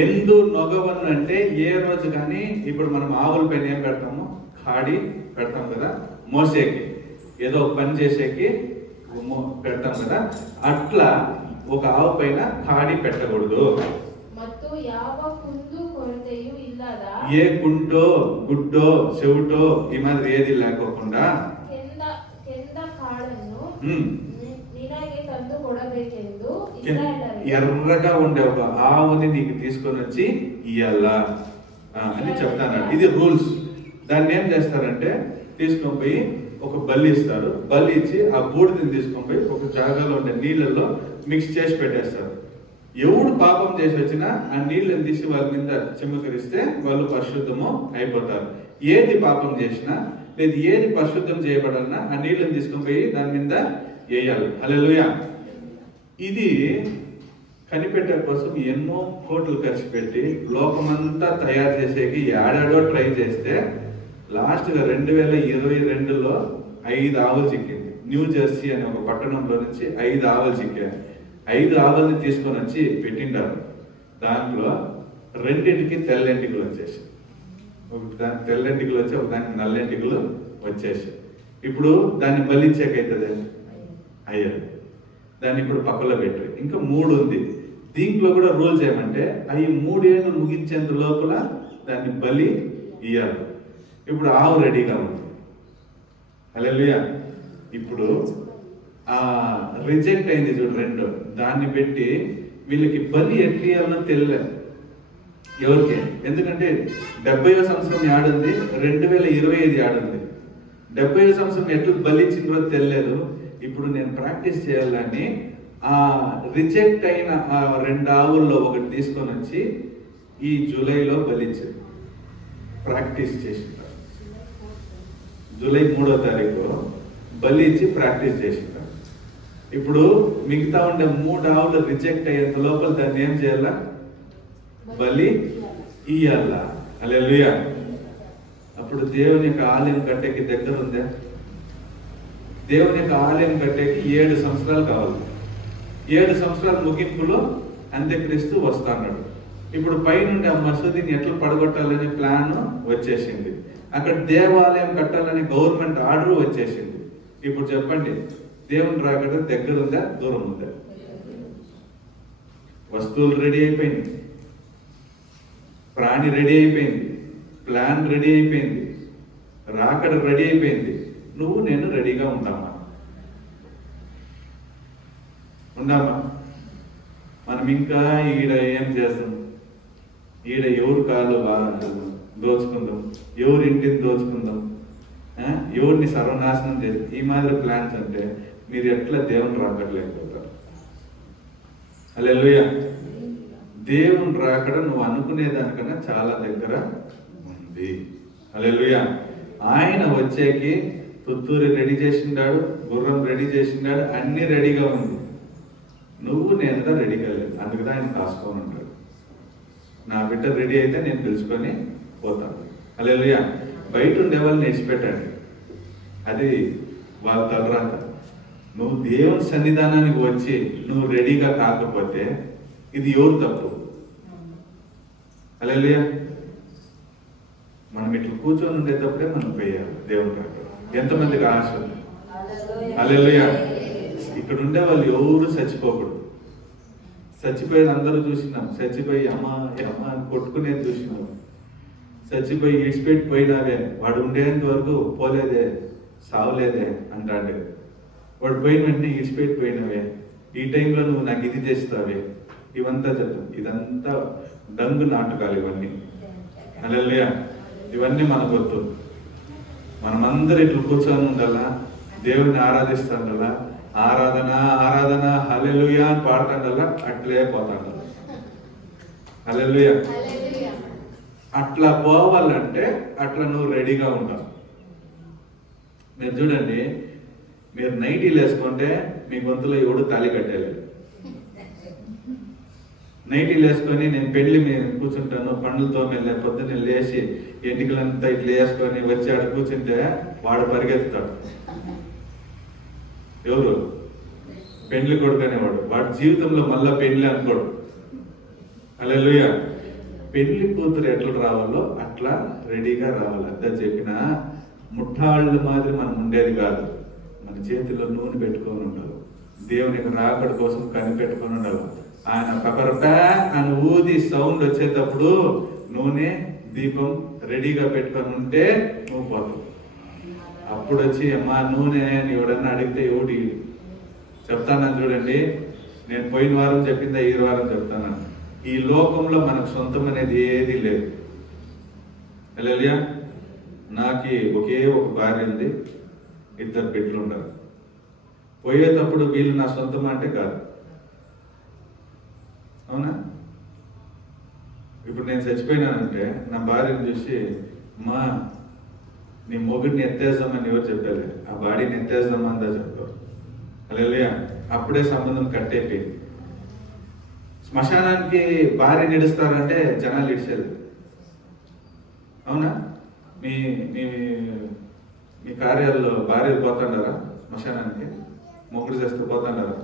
ఎందు నొగవను అంటే ఏ రోజు కానీ ఇప్పుడు మనం ఆవుల పైన ఏం పెడతాము, కాడి పెడతాం కదా, మోసేకి ఏదో ఒక పని చేసేకి పెడతాం కదా, అట్లా ఒక ఆవు పైన కాడి పెట్టకూడదు. ఏ కుంటో గుడ్డో చెవుటో ఈ మాదిరి ఏది లేకోకుండా ఎర్రగా ఉండే ఒక ఆవుని నీకు తీసుకొని వచ్చి ఇయ్యాలా అని చెప్తాను. ఇది రూల్స్. దాన్ని ఏం చేస్తారంటే తీసుకొని పోయి ఒక బల్లి ఇస్తారు. బల్లి ఇచ్చి ఆ బూడిదని తీసుకొని పోయి ఒక జాగాలో ఉండే నీళ్ళల్లో మిక్స్ చేసి పెట్టేస్తారు. ఎవడు పాపం చేసి వచ్చినా ఆ నీళ్ళని తీసి వాళ్ళ మీద చిమ్మకరిస్తే వాళ్ళు పరిశుద్ధము అయిపోతారు. ఏది పాపం చేసినా లేదు ఏది పరిశుద్ధం చేయబడాలన్నా ఆ నీళ్ళని తీసుకొని పోయి దాని మీద వేయాలి. హల్లెలూయా. ఇది కనిపెట్టే కోసం ఎన్నో కోట్లు ఖర్చు పెట్టి లోకమంతా తయారు చేసేకి ఏడాడో ట్రై చేస్తే లాస్ట్గా 2022లో 5 ఆవులు చిక్కింది. న్యూ జెర్సీ అనే ఒక పట్టణంలో నుంచి 5 ఆవులు చిక్కాయి. 5 ఆవుల్ని తీసుకొని వచ్చి పెట్టింటారు. దాంట్లో 2కి తెల్లెంటికలు వచ్చేసి, ఒక దానికి తెల్లెంటికలు వచ్చి ఒక దానికి నల్లెంటికలు వచ్చేసి, ఇప్పుడు దాన్ని బలిచ్చాకైతుంది అయ్యా. దాన్ని ఇప్పుడు పక్కలో పెట్టి ఇంకా 3 ఉంది. దీంట్లో కూడా రూల్స్ ఏమంటే అవి 3 ఏళ్ళు ముగించేంత లోపల దాన్ని బలి ఇయ్యాలి. ఇప్పుడు ఆవు రెడీగా ఉంది. హల్లెలూయా. ఇప్పుడు ఆ రిజెక్ట్ అయింది చూడు 2, దాన్ని పెట్టి వీళ్ళకి బలి ఎట్లియాలనో తెలియలేదు ఎవరికి. ఎందుకంటే 70వ సంవత్సరం యాడుంది, 2025 యాడుంది. 70వ సంవత్సరం ఎట్లా బలి ఇచ్చిందో తెలియలేదు. ఇప్పుడు నేను ప్రాక్టీస్ చేయాలని ఆ రిజెక్ట్ అయిన ఆ 2 ఆవుల్లో ఒకటి తీసుకొని వచ్చి ఈ జూలైలో బలిచ్చారు. ప్రాక్టీస్ చేసింటారు. జూలై 3వ తారీఖు బలి ఇచ్చి ప్రాక్టీస్ చేసింటారు. ఇప్పుడు మిగతా ఉండే 3 ఆవులు రిజెక్ట్ అయ్యేంత లోపల దాన్ని ఏం చేయాలా? బలి ఇయ్యాలా. హల్లెలూయా. అప్పుడు దేవుని యొక్క ఆలయం కట్టేకి దగ్గర ఉందా? దేవుని యొక్క ఆలయం కట్టేకి 7 సంవత్సరాలు కావాలి. 7 సంవత్సరాల ముగింపులో అంత్యక్రీస్తు వస్తాడు. ఇప్పుడు పైనుండి ఆ మసూదిని ఎట్లా పడగొట్టాలనే ప్లాన్ వచ్చేసింది. అక్కడ దేవాలయం కట్టాలనే గవర్నమెంట్ ఆర్డర్ వచ్చేసింది. ఇప్పుడు చెప్పండి, దేవుని రాకడ దగ్గర ఉందా దూరం ఉందా? వస్తువులు రెడీ అయిపోయింది, ప్రాణి రెడీ అయిపోయింది, ప్లాన్ రెడీ అయిపోయింది, రాకడ రెడీ అయిపోయింది. నువ్వు నేను రెడీగా ఉంటామా? ఉండామా? మనం ఇంకా ఈడ ఏం చేస్తాం? ఈడ ఎవరు కాళ్ళు దోచుకుందాం, ఎవరి ఇంటిని దోచుకుందాం, ఎవరిని సర్వనాశనం చేసి ఈ మాదిరి ప్లాన్స్ అంటే మీరు ఎట్లా దేవుని రాకడలేకపోతారు. హల్లెలూయా. దేవుని రాకడ నువ్వు అనుకునే దానికన్నా చాలా దగ్గర ఉంది. హల్లెలూయా. ఆయన వచ్చేకి తుత్తూరి రెడీ చేసిండాడు, గుర్రం రెడీ చేసిండాడు, అన్ని రెడీగా ఉంది. నువ్వు నేను రెడీగా లేదు. అందుకని ఆయన కాసుకొని ఉంటాడు. నా బిడ్డ రెడీ అయితే నేను పిలుచుకొని పోతాను. హల్లెలూయా. బయట ఉండే వాళ్ళని నేర్చిపెట్టాడు. అది వాళ్ళ తలరాత. నువ్వు దేవుని సన్నిధానానికి వచ్చి నువ్వు రెడీగా కాకపోతే ఇది ఎవరు తప్పు? హల్లెలూయా. మనం ఇట్లా కూర్చొని ఉండేటప్పుడే మనం పోయాలి దేవుని కాక. ఎంతమందికి ఆశ ఉంది? హల్లెలూయా. ఇక్కడ ఉండే వాళ్ళు ఎవరు చచ్చిపోకూడదు. చచ్చిపోయేది అందరూ చూసినాం. చచ్చిపోయి అమ్మ అమ్మ అని కొట్టుకునేది చూసినాం. చచ్చిపోయి ఇడిచిపెట్టి పోయినావే, వాడు ఉండేంత వరకు పోలేదే, సావలేదే అంటాడు. వాడు పోయిన వెంటనే ఇడిచిపెట్టి పోయినవే, ఈ టైంలో నువ్వు నాకు ఇది చేస్తావే, ఇవంతా చెప్తాం. ఇదంతా దంగు నాటకాలు ఇవన్నీ. హల్లెలూయా. ఇవన్నీ మనకు వద్దు. మనమందరూ ఇట్లా కూర్చొని ఉండాలా, దేవుడిని ఆరాధిస్తాండాలా, ఆరాధన ఆరాధన హల్లెలూయా అని పాడుతాండాలా, అట్లే పోతాండాలా. హల్లెలూయా. అట్లా పోవాలంటే అట్లా నువ్వు రెడీగా ఉంటావు. మీరు చూడండి, మీరు నైటీలు వేసుకుంటే మీ గొంతులో ఎవడు తాళి కట్టేయాలి. నైటీలు వేసుకొని నేను పెళ్లి మీద కూర్చుంటాను, పండ్లతో మెల్ల పొద్దున్న లేచి ఎంటికలంతా ఇట్లా వేసుకొని వచ్చి ఆడ కూర్చుంటే వాడు పరిగెత్తుతాడు. ఎవరు? పెండ్లి కొడుకు అనేవాడు. వాడి జీవితంలో మళ్ళా పెండ్లి అనుకోడు. హల్లెలూయా. పెళ్లి కూతురు ఎట్లా రావాలో అట్లా రెడీగా రావాలి. అంతా చెప్పిన ముఠాళ్ళ మాదిరి మనం ఉండేది కాదు. మన చేతిలో నూనె పెట్టుకొని ఉండాలి. దేవునికి రాకడ కోసం కనిపెట్టుకొని ఉండాలి. ఆయన పకరపా అని ఊది సౌండ్ వచ్చేటప్పుడు నూనె దీపం రెడీగా పెట్టుకొని ఉంటే నువ్వు పోతావు. అప్పుడు వచ్చి అమ్మా నూనె ఎవడన్నా అడిగితే ఎవడి చెప్తానని చూడండి. నేను పోయిన వారం చెప్పిందా ఈ వారం చెప్తాను. ఈ లోకంలో మనకు సొంతం అనేది ఏది లేదు. హల్లెలూయా. నాకు ఒకే ఒక భార్య ఉంది, 2 బిడ్డలు ఉన్నారు. పోయేటప్పుడు వీళ్ళు నా సొంతం అంటే కాదు, అవునా? ఇప్పుడు నేను చచ్చిపోయినానంటే నా భార్యను చూసి మా నీ మొగుడిని ఎత్తేద్దామని ఎవరు చెప్పాలి? ఆ బాడీని ఎత్తేద్దామా అందా చెప్పారు. హల్లెలూయా. అప్పుడే సంబంధం కట్టేపోయింది. శ్మశానానికి భార్య నిడుస్తారంటే జనాలు ఇడిచేది, అవునా? మీ మీ మీ కార్యాల్లో భార్యలు పోతాడారా శ్మశానానికి? మొగుడు చేస్తూ పోతాడారా?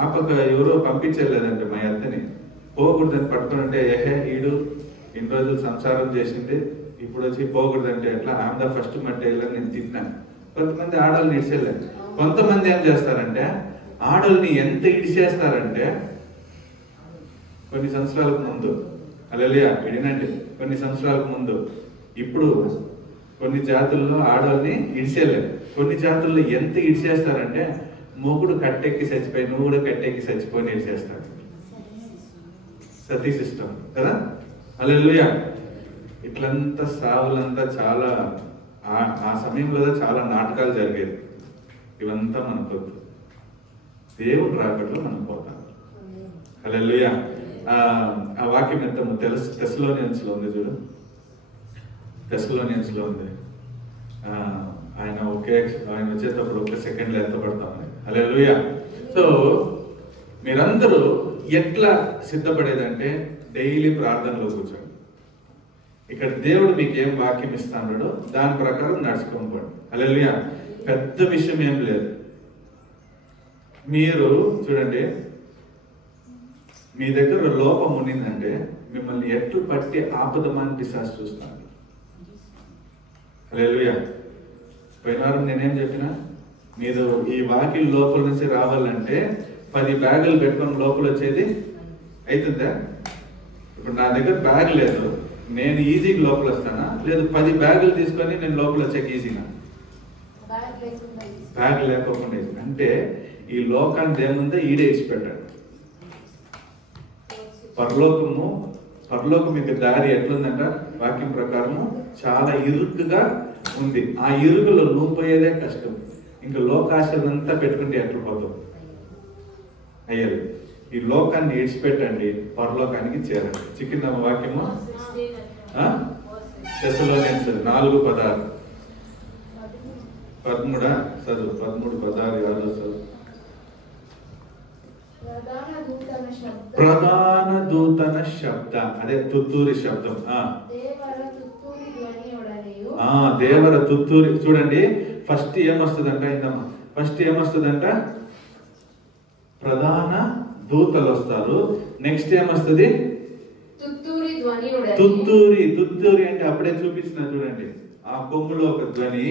ఆ పక్క ఎవరో పంపించలేదంటే మా అత్తని పోకూడదని పట్టుకుని ఏహే ఈడు ఇన్ని రోజులు సంసారం చేసింది, ఇప్పుడు వచ్చి పోకూడదంటే ఎట్లా? ఆమె ఫస్ట్ మట్టి వెళ్ళని నేను తిట్టినాను. కొంతమంది ఆడవాళ్ళని ఇడిచేయలేదు. కొంతమంది ఏం చేస్తారంటే ఆడవాళ్ళని ఎంత ఇడిచేస్తారంటే, కొన్ని సంవత్సరాలకు ముందు, హల్లెలూయా, వినండి, కొన్ని సంవత్సరాలకు ముందు, ఇప్పుడు కొన్ని జాతుల్లో ఆడవాళ్ళని ఇడిచేయలేదు. కొన్ని జాతుల్లో ఎంత ఇడిచేస్తారంటే మొగుడు కట్టెక్కి చచ్చిపోయి నువ్వు కూడా కట్టెక్కి చచ్చిపోయి ఇడిచేస్తాడు. సతీ సిస్టమ్ కదా, హల్లెలూయా. ఇట్లంతా సావులంతా చాలా ఆ సమయంలో చాలా నాటకాలు జరిగేది. ఇవంతా మనకు దేవుడు రాకట్లో మనం పోతాం. హల్లెలూయా. ఆ వాక్యం ఎంత తెస్సలోనియన్స్ లో ఉంది చూడు, తెస్సలోనియన్స్ లో ఉంది. ఆయన వచ్చేటప్పుడు 1 సెకండ్లో ఎత్తపడతాం. హల్లెలూయా. సో మీరందరూ ఎట్లా సిద్ధపడేదంటే డైలీ ప్రార్థనలో కూర్చోండి. ఇక్కడ దేవుడు మీకు ఏం వాక్యం ఇస్తాడో దాని ప్రకారం నడుచుకొని పోండి. హల్లెలూయా. పెద్ద విషయం ఏం లేదు. మీరు చూడండి, మీ దగ్గర లోపం ఉండిందంటే మిమ్మల్ని ఎట్లు పట్టి ఆపదమని పిశాచు చూస్తాను. హల్లెలూయా. పోయిన వారం నేనేం చెప్పినా, మీరు ఈ వాకిల్ లోపల నుంచి రావాలంటే 10 బ్యాగులు పెట్టుకొని లోపల వచ్చేది అవుతుందా? ఇప్పుడు నా దగ్గర బ్యాగ్ లేదు, నేను ఈజీగా లోపల వస్తానా? లేదు 10 బ్యాగులు తీసుకొని నేను లోపల వచ్చాక ఈజీగా? బ్యాగ్ లేకపోకుండా. అంటే ఈ లోకాన్ని దేముందో ఈడే ఇచ్చిపెట్టాడు. పరలోకం యొక్క దారి ఎట్లుందంట వాక్యం ప్రకారము చాలా ఇరుకుగా ఉంది. ఆ ఇరుకులో నువ్వు పోయేదే కష్టం. ఇంకా లోకాశలంతా పెట్టుకుంటే ఎట్లా పోతావు? అయ్యాలి. ఈ లోకాన్ని ఇడిచిపెట్టండి, పరలోకానికి చేరండి. చిక్కిందా వాక్యము? తెస్సలోనియన్స్ 4:16 13 చదువు. 13:16 చదువు. ప్రధాన దూతన శబ్ద, అదే తుత్తూరి శబ్దం. దేవర తుత్తూరి. చూడండి, ఫస్ట్ ఏమొస్తుందంట? ఇందమ్మా, ఫస్ట్ ఏమొస్తుందంట? ప్రధాన దూతలు వస్తారు. నెక్స్ట్ ఏమొస్తుంది? తుత్తూరి అంటే అప్పుడే చూపించిన చూడండి, ఆ కొమ్ములో ఒక ధ్వని.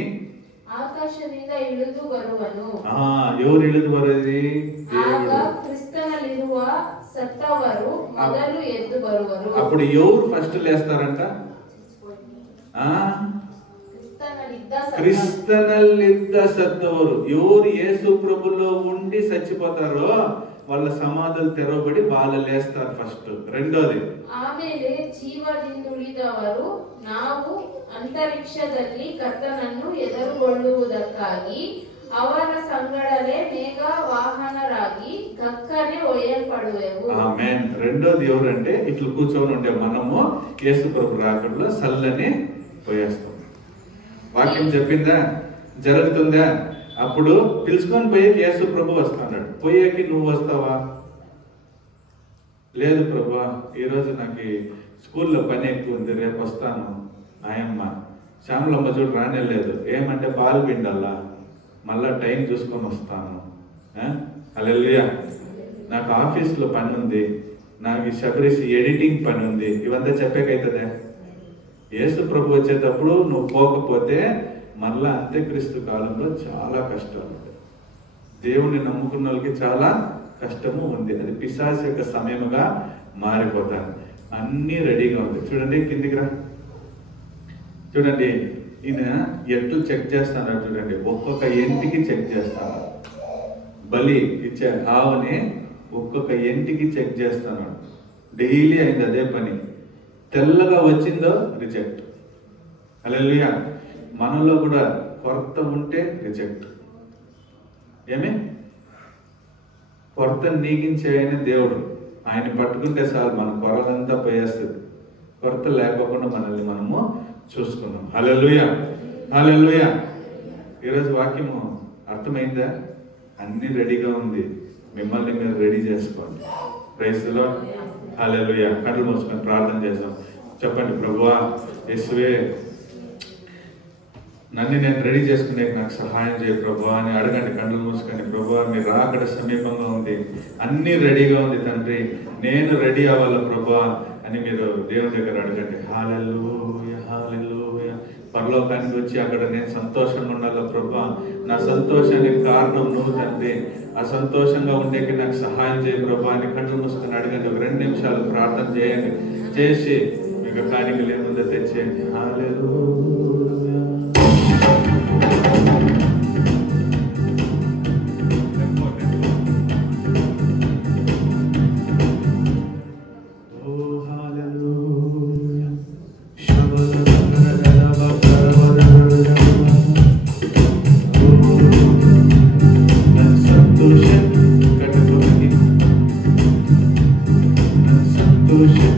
ಆಕಾಶದಿಂದ ಇಳಿದು ಬರುವನು. ఎవరు ಇಳಿದು ಬರೋದು? ಆಗ ಕ್ರಿಸ್ತನಲ್ಲಿರುವ ಸತ್ತವರು ಮೊದಲು ಎದ್ದು ಬರುವರು. అప్పుడు ఎవరు ఫస్ట్ లేస్తారంట? క్రిస్తనಲ್ಲಿದ್ದ సత్తವರು. ఎవరు యేసు ప్రభులో ఉండి చచ్చిపోతారో వాళ్ళ సమాధులు తెరవబడి వాళ్ళు లేస్తారు ఫస్ట్. రెండోది, ಆಮೇಲೆ ಜೀವದಿಂದುಳಿದವರು ನಾವು ಅಂತರಿಕ್ಷದಲ್ಲಿ ಕರ್ತನನ್ನು ಎದುರುಗೊಳ್ಳುವುದಕ್ಕಾಗಿ ಅವರ ಸಂಗಡಲೇ ಮೇಘ ವಾಹನರಾಗಿ ಗಕ್ಕನೆ ಒಯ್ಯಲ್ಪಡುವೆವು. ఆమేన్. రెండోది ఎవరంటే ఇట్లా కూర్చొని ఉండే మనము యేసు ప్రభు రాకడలో సల్లని పోయేస్తాం. వాక్యం చెప్పిందా? జరుగుతుందా? అప్పుడు పిలుచుకొని పోయేకి యేసు ప్రభు వస్తున్నాడు. పోయేకి నువ్వు వస్తావా? లేదు ప్రభు, ఈరోజు నాకు స్కూల్లో పని ఎక్కువ ఉంది, రేపు వస్తాను. ఆయమ్మ శ్యామలమ్మ చూడు రానేలేదు. ఏమంటే పాలు పిండాలా, మళ్ళా టైం చూసుకొని వస్తాను. హల్లెలూయా. నాకు ఆఫీస్లో పని ఉంది, నాకు శబరిసి ఎడిటింగ్ పని ఉంది. ఇవంతా చెప్పేకైతుందే? యేసు ప్రభు వచ్చేటప్పుడు నువ్వు పోకపోతే మళ్ళా అంత్యక్రీస్తు కాలంలో చాలా కష్టాలు. దేవుని నమ్ముకున్న వాళ్ళకి చాలా కష్టము ఉంది. అది పిశాచు యొక్క సమయముగా మారిపోతాను. అన్నీ రెడీగా ఉంది. చూడండి, కిందికి రా. చూడండి, ఈయన ఎట్లు చెక్ చేస్తాడు చూడండి. ఒక్కొక్క ఇంటికి చెక్ చేస్తాను. బలి ఇచ్చే ఆవుని ఒక్కొక్క ఇంటికి చెక్ చేస్తాను. డైలీ అయింది అదే పని. తెల్లగా వచ్చిందో రిజెక్ట్, హల్లెలూయా. మనలో కూడా కొరత ఉంటే రిజెక్ట్. ఏమి కొరత నీగించే ఆయన దేవుడు. ఆయన పట్టుకుంటే చాలు మన కొరలంతా పోయేస్తుంది. కొరత లేకపోకుండా మనల్ని మనము చూసుకున్నాం. హల్లెలూయా, హల్లెలూయా. ఈరోజు వాక్యము అర్థమైందా? అన్ని రెడీగా ఉంది, మిమ్మల్ని మీరు రెడీ చేసుకోండి. Praise the Lord. హల్లెలూయా. కళ్ళు మూసుకొని ప్రార్థన చేద్దాం. చెప్పండి, ప్రభువా యేసువే నన్ను నేను రెడీ చేసుకునే నాకు సహాయం చేయ ప్రభువా అని అడగండి. కళ్ళు మూసుకొని, ప్రభువా మీరు రాకడ సమీపంగా ఉంది, అన్నీ రెడీగా ఉంది తండ్రి, నేను రెడీ అవ్వాలి ప్రభువా అని మీరు దేవుని దగ్గర అడగండి. హల్లెలూయా, హల్లెలూయా. పరలోకానికి వచ్చి అక్కడ నేను సంతోషంగా ఉండాలి ప్రభువా, నా సంతోషానికి కారణం నువ్వు తండ్రి, ఆ సంతోషంగా ఉండేకి నాకు సహాయం చేయ ప్రభువా అని కళ్ళు మూసుకొని అడగండి. ఒక 2 నిమిషాలు ప్రార్థన చేయండి. చేసి మీకు కాணிకలు ఏముందో తెచ్చేయండి. హల్లెలూయా. సంతోషం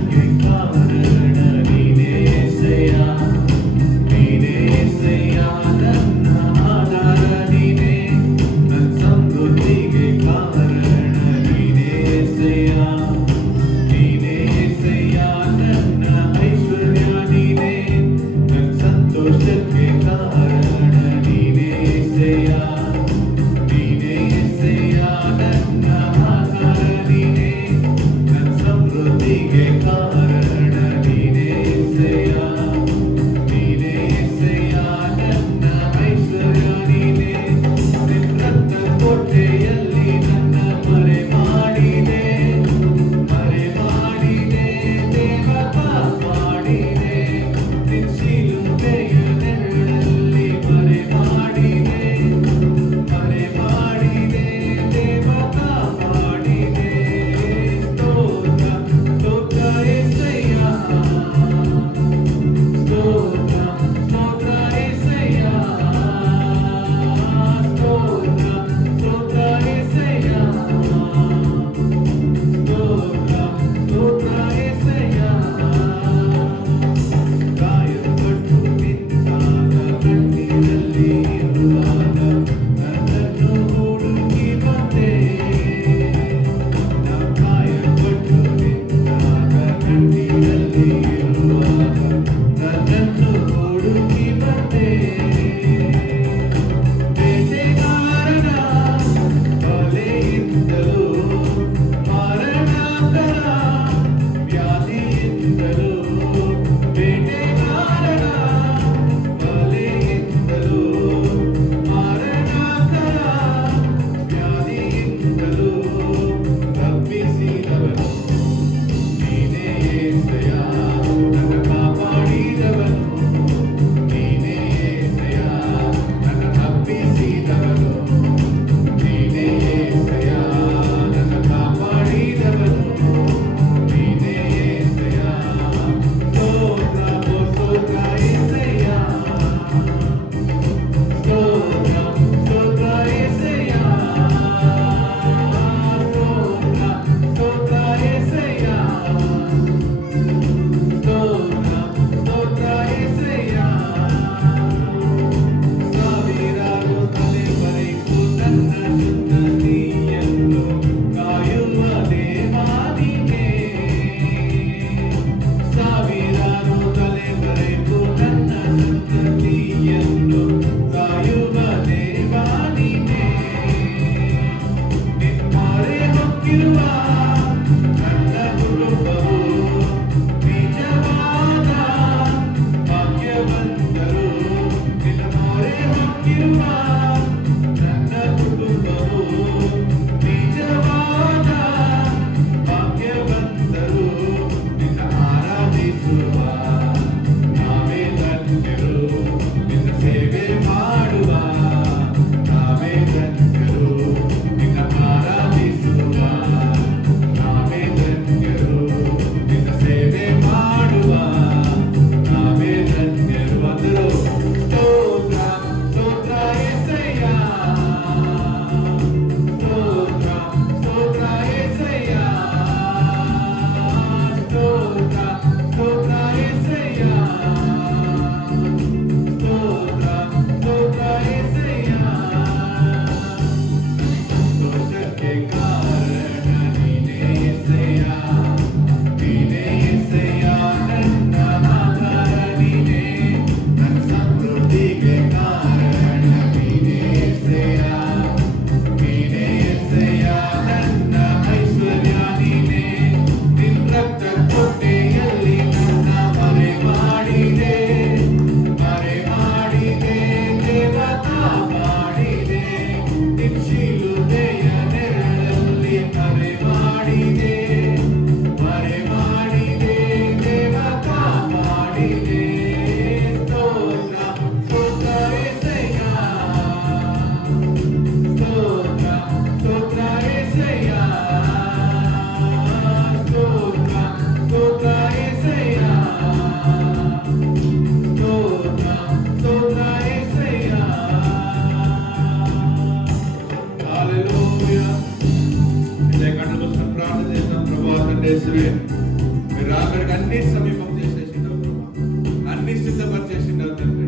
మీరు అక్కడికి అన్ని సమీపం చేసేసిండవు ప్రభా, అన్ని సిద్ధపరిచేసిండవు తండ్రి.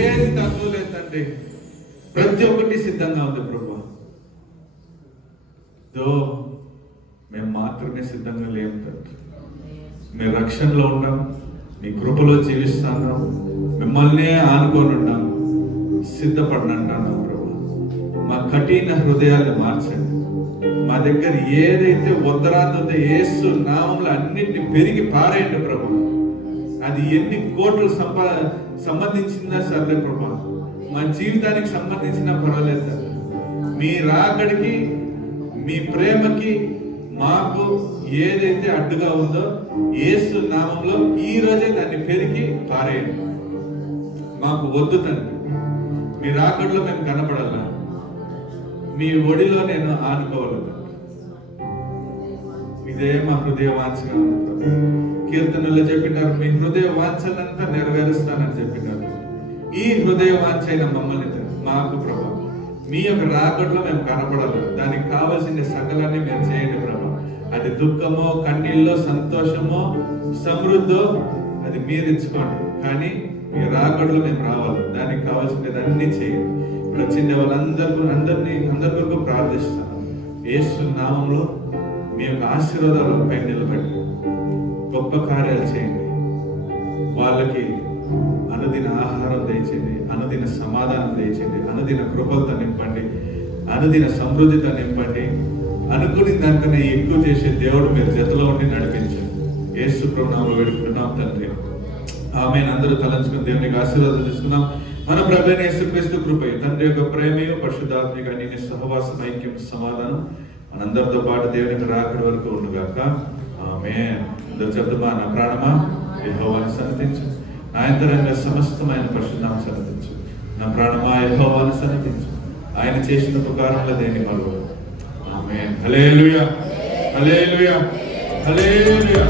ఏది తక్కువ లేదు తండ్రి, ప్రతి ఒక్కటి సిద్ధంగా ఉంది ప్రభా. మేము మాత్రమే సిద్ధంగా లేము తండ్రి. మీ రక్షణలో ఉన్నాం, మీ కృపలో జీవిస్తాను, మిమ్మల్నే ఆనుకొని ఉన్నాం, సిద్ధపడినంటాను ప్రభా. మా కఠిన హృదయాన్ని మార్చండి. మా దగ్గర ఏదైతే ఉత్తరాంత ఉందో యేసు నామంలో అన్నింటినీ పెరిగి పారేయండి ప్రభా. అది ఎన్ని కోట్లు సంబంధించిందా సర్లే ప్రభా, మా జీవితానికి సంబంధించిన పర్వాలేదు సార్. మీ రాకడికి, మీ ప్రేమకి మాకు ఏదైతే అడ్డుగా ఉందో యేసు నామంలో ఈ రోజే దాన్ని పెరిగి పారేయండి. మాకు వద్దు తండ్రి, మీ రాకడలో మేము కనపడాలా, మీ ఒడిలో నేను ఆనుకోవాలి. ఇదే మా హృదయ వాంఛగా ఉంది ప్రభు. కీర్తనలో చెప్పినారు, మీ హృదయ వాంఛలంతా నెరవేరుస్తానని చెప్పినారు. ఈ హృదయ వాంఛ అయిన మమ్మల్ని మాకు ప్రభు మీ యొక్క రాకడలో మేము కనపడాలి. దానికి కావాల్సిన సకలాన్ని మేము చేయండి ప్రభు. అది దుఃఖమో, కన్నీళ్ళో, సంతోషమో, సమృద్ధో అది మీరు ఇచ్చుకోండి. కానీ మీ రాకడలో మేము రావాలి. దానికి కావాల్సినది అన్ని చేయండి. ఇప్పుడు వచ్చిన అందరి వరకు ప్రార్థిస్తాను. యేసు నామంలో మీ యొక్క ఆశీర్వాదాలపై నిలబెట్టి గొప్ప కార్యాలు చేయండి. వాళ్ళకి అనుదిన ఆహారం దయచేయండి, అనుదిన సమాధానం దయచేయండి, అనుదిన కృపలతో నింపండి, అనుదిన సమృద్ధితో నింపండి. అనుకుని దానికన్నా ఎక్కువ చేసే దేవుడు మీరు జతలో ఉండి నడిపించండి. యేసు ప్రభువు నామములో వేడుకుంటున్నాం తండ్రి, ఆమేన్. అందరూ తలంచుకుని దేవునికి ఆశీర్వాదం తీసుకున్నాం. మన ప్రభువైన యేసుక్రీస్తు కృప, తండ్రి యొక్క ప్రేమయు, పరిశుద్ధాత్మిక నీ సహవాసం, ఐక్యం, సమాధానం మనందరితో పాటు దేవునికి రాకడి వరకు ఉండుగాక. ఆమేన్. అందరూ చెప్తామా, నా ప్రాణమా యెహోవాను సన్నిధించు, నా అంతరంగ సమస్తమైన పరిశుద్ధాన్ని సన్నిధించు. నా ప్రాణమా యెహోవాను సన్నిధించు, ఆయన చేసిన ఉపకారంలో దేని మరో. ఆమేన్. హల్లెలూయా, హల్లెలూయా, హల్లెలూయా.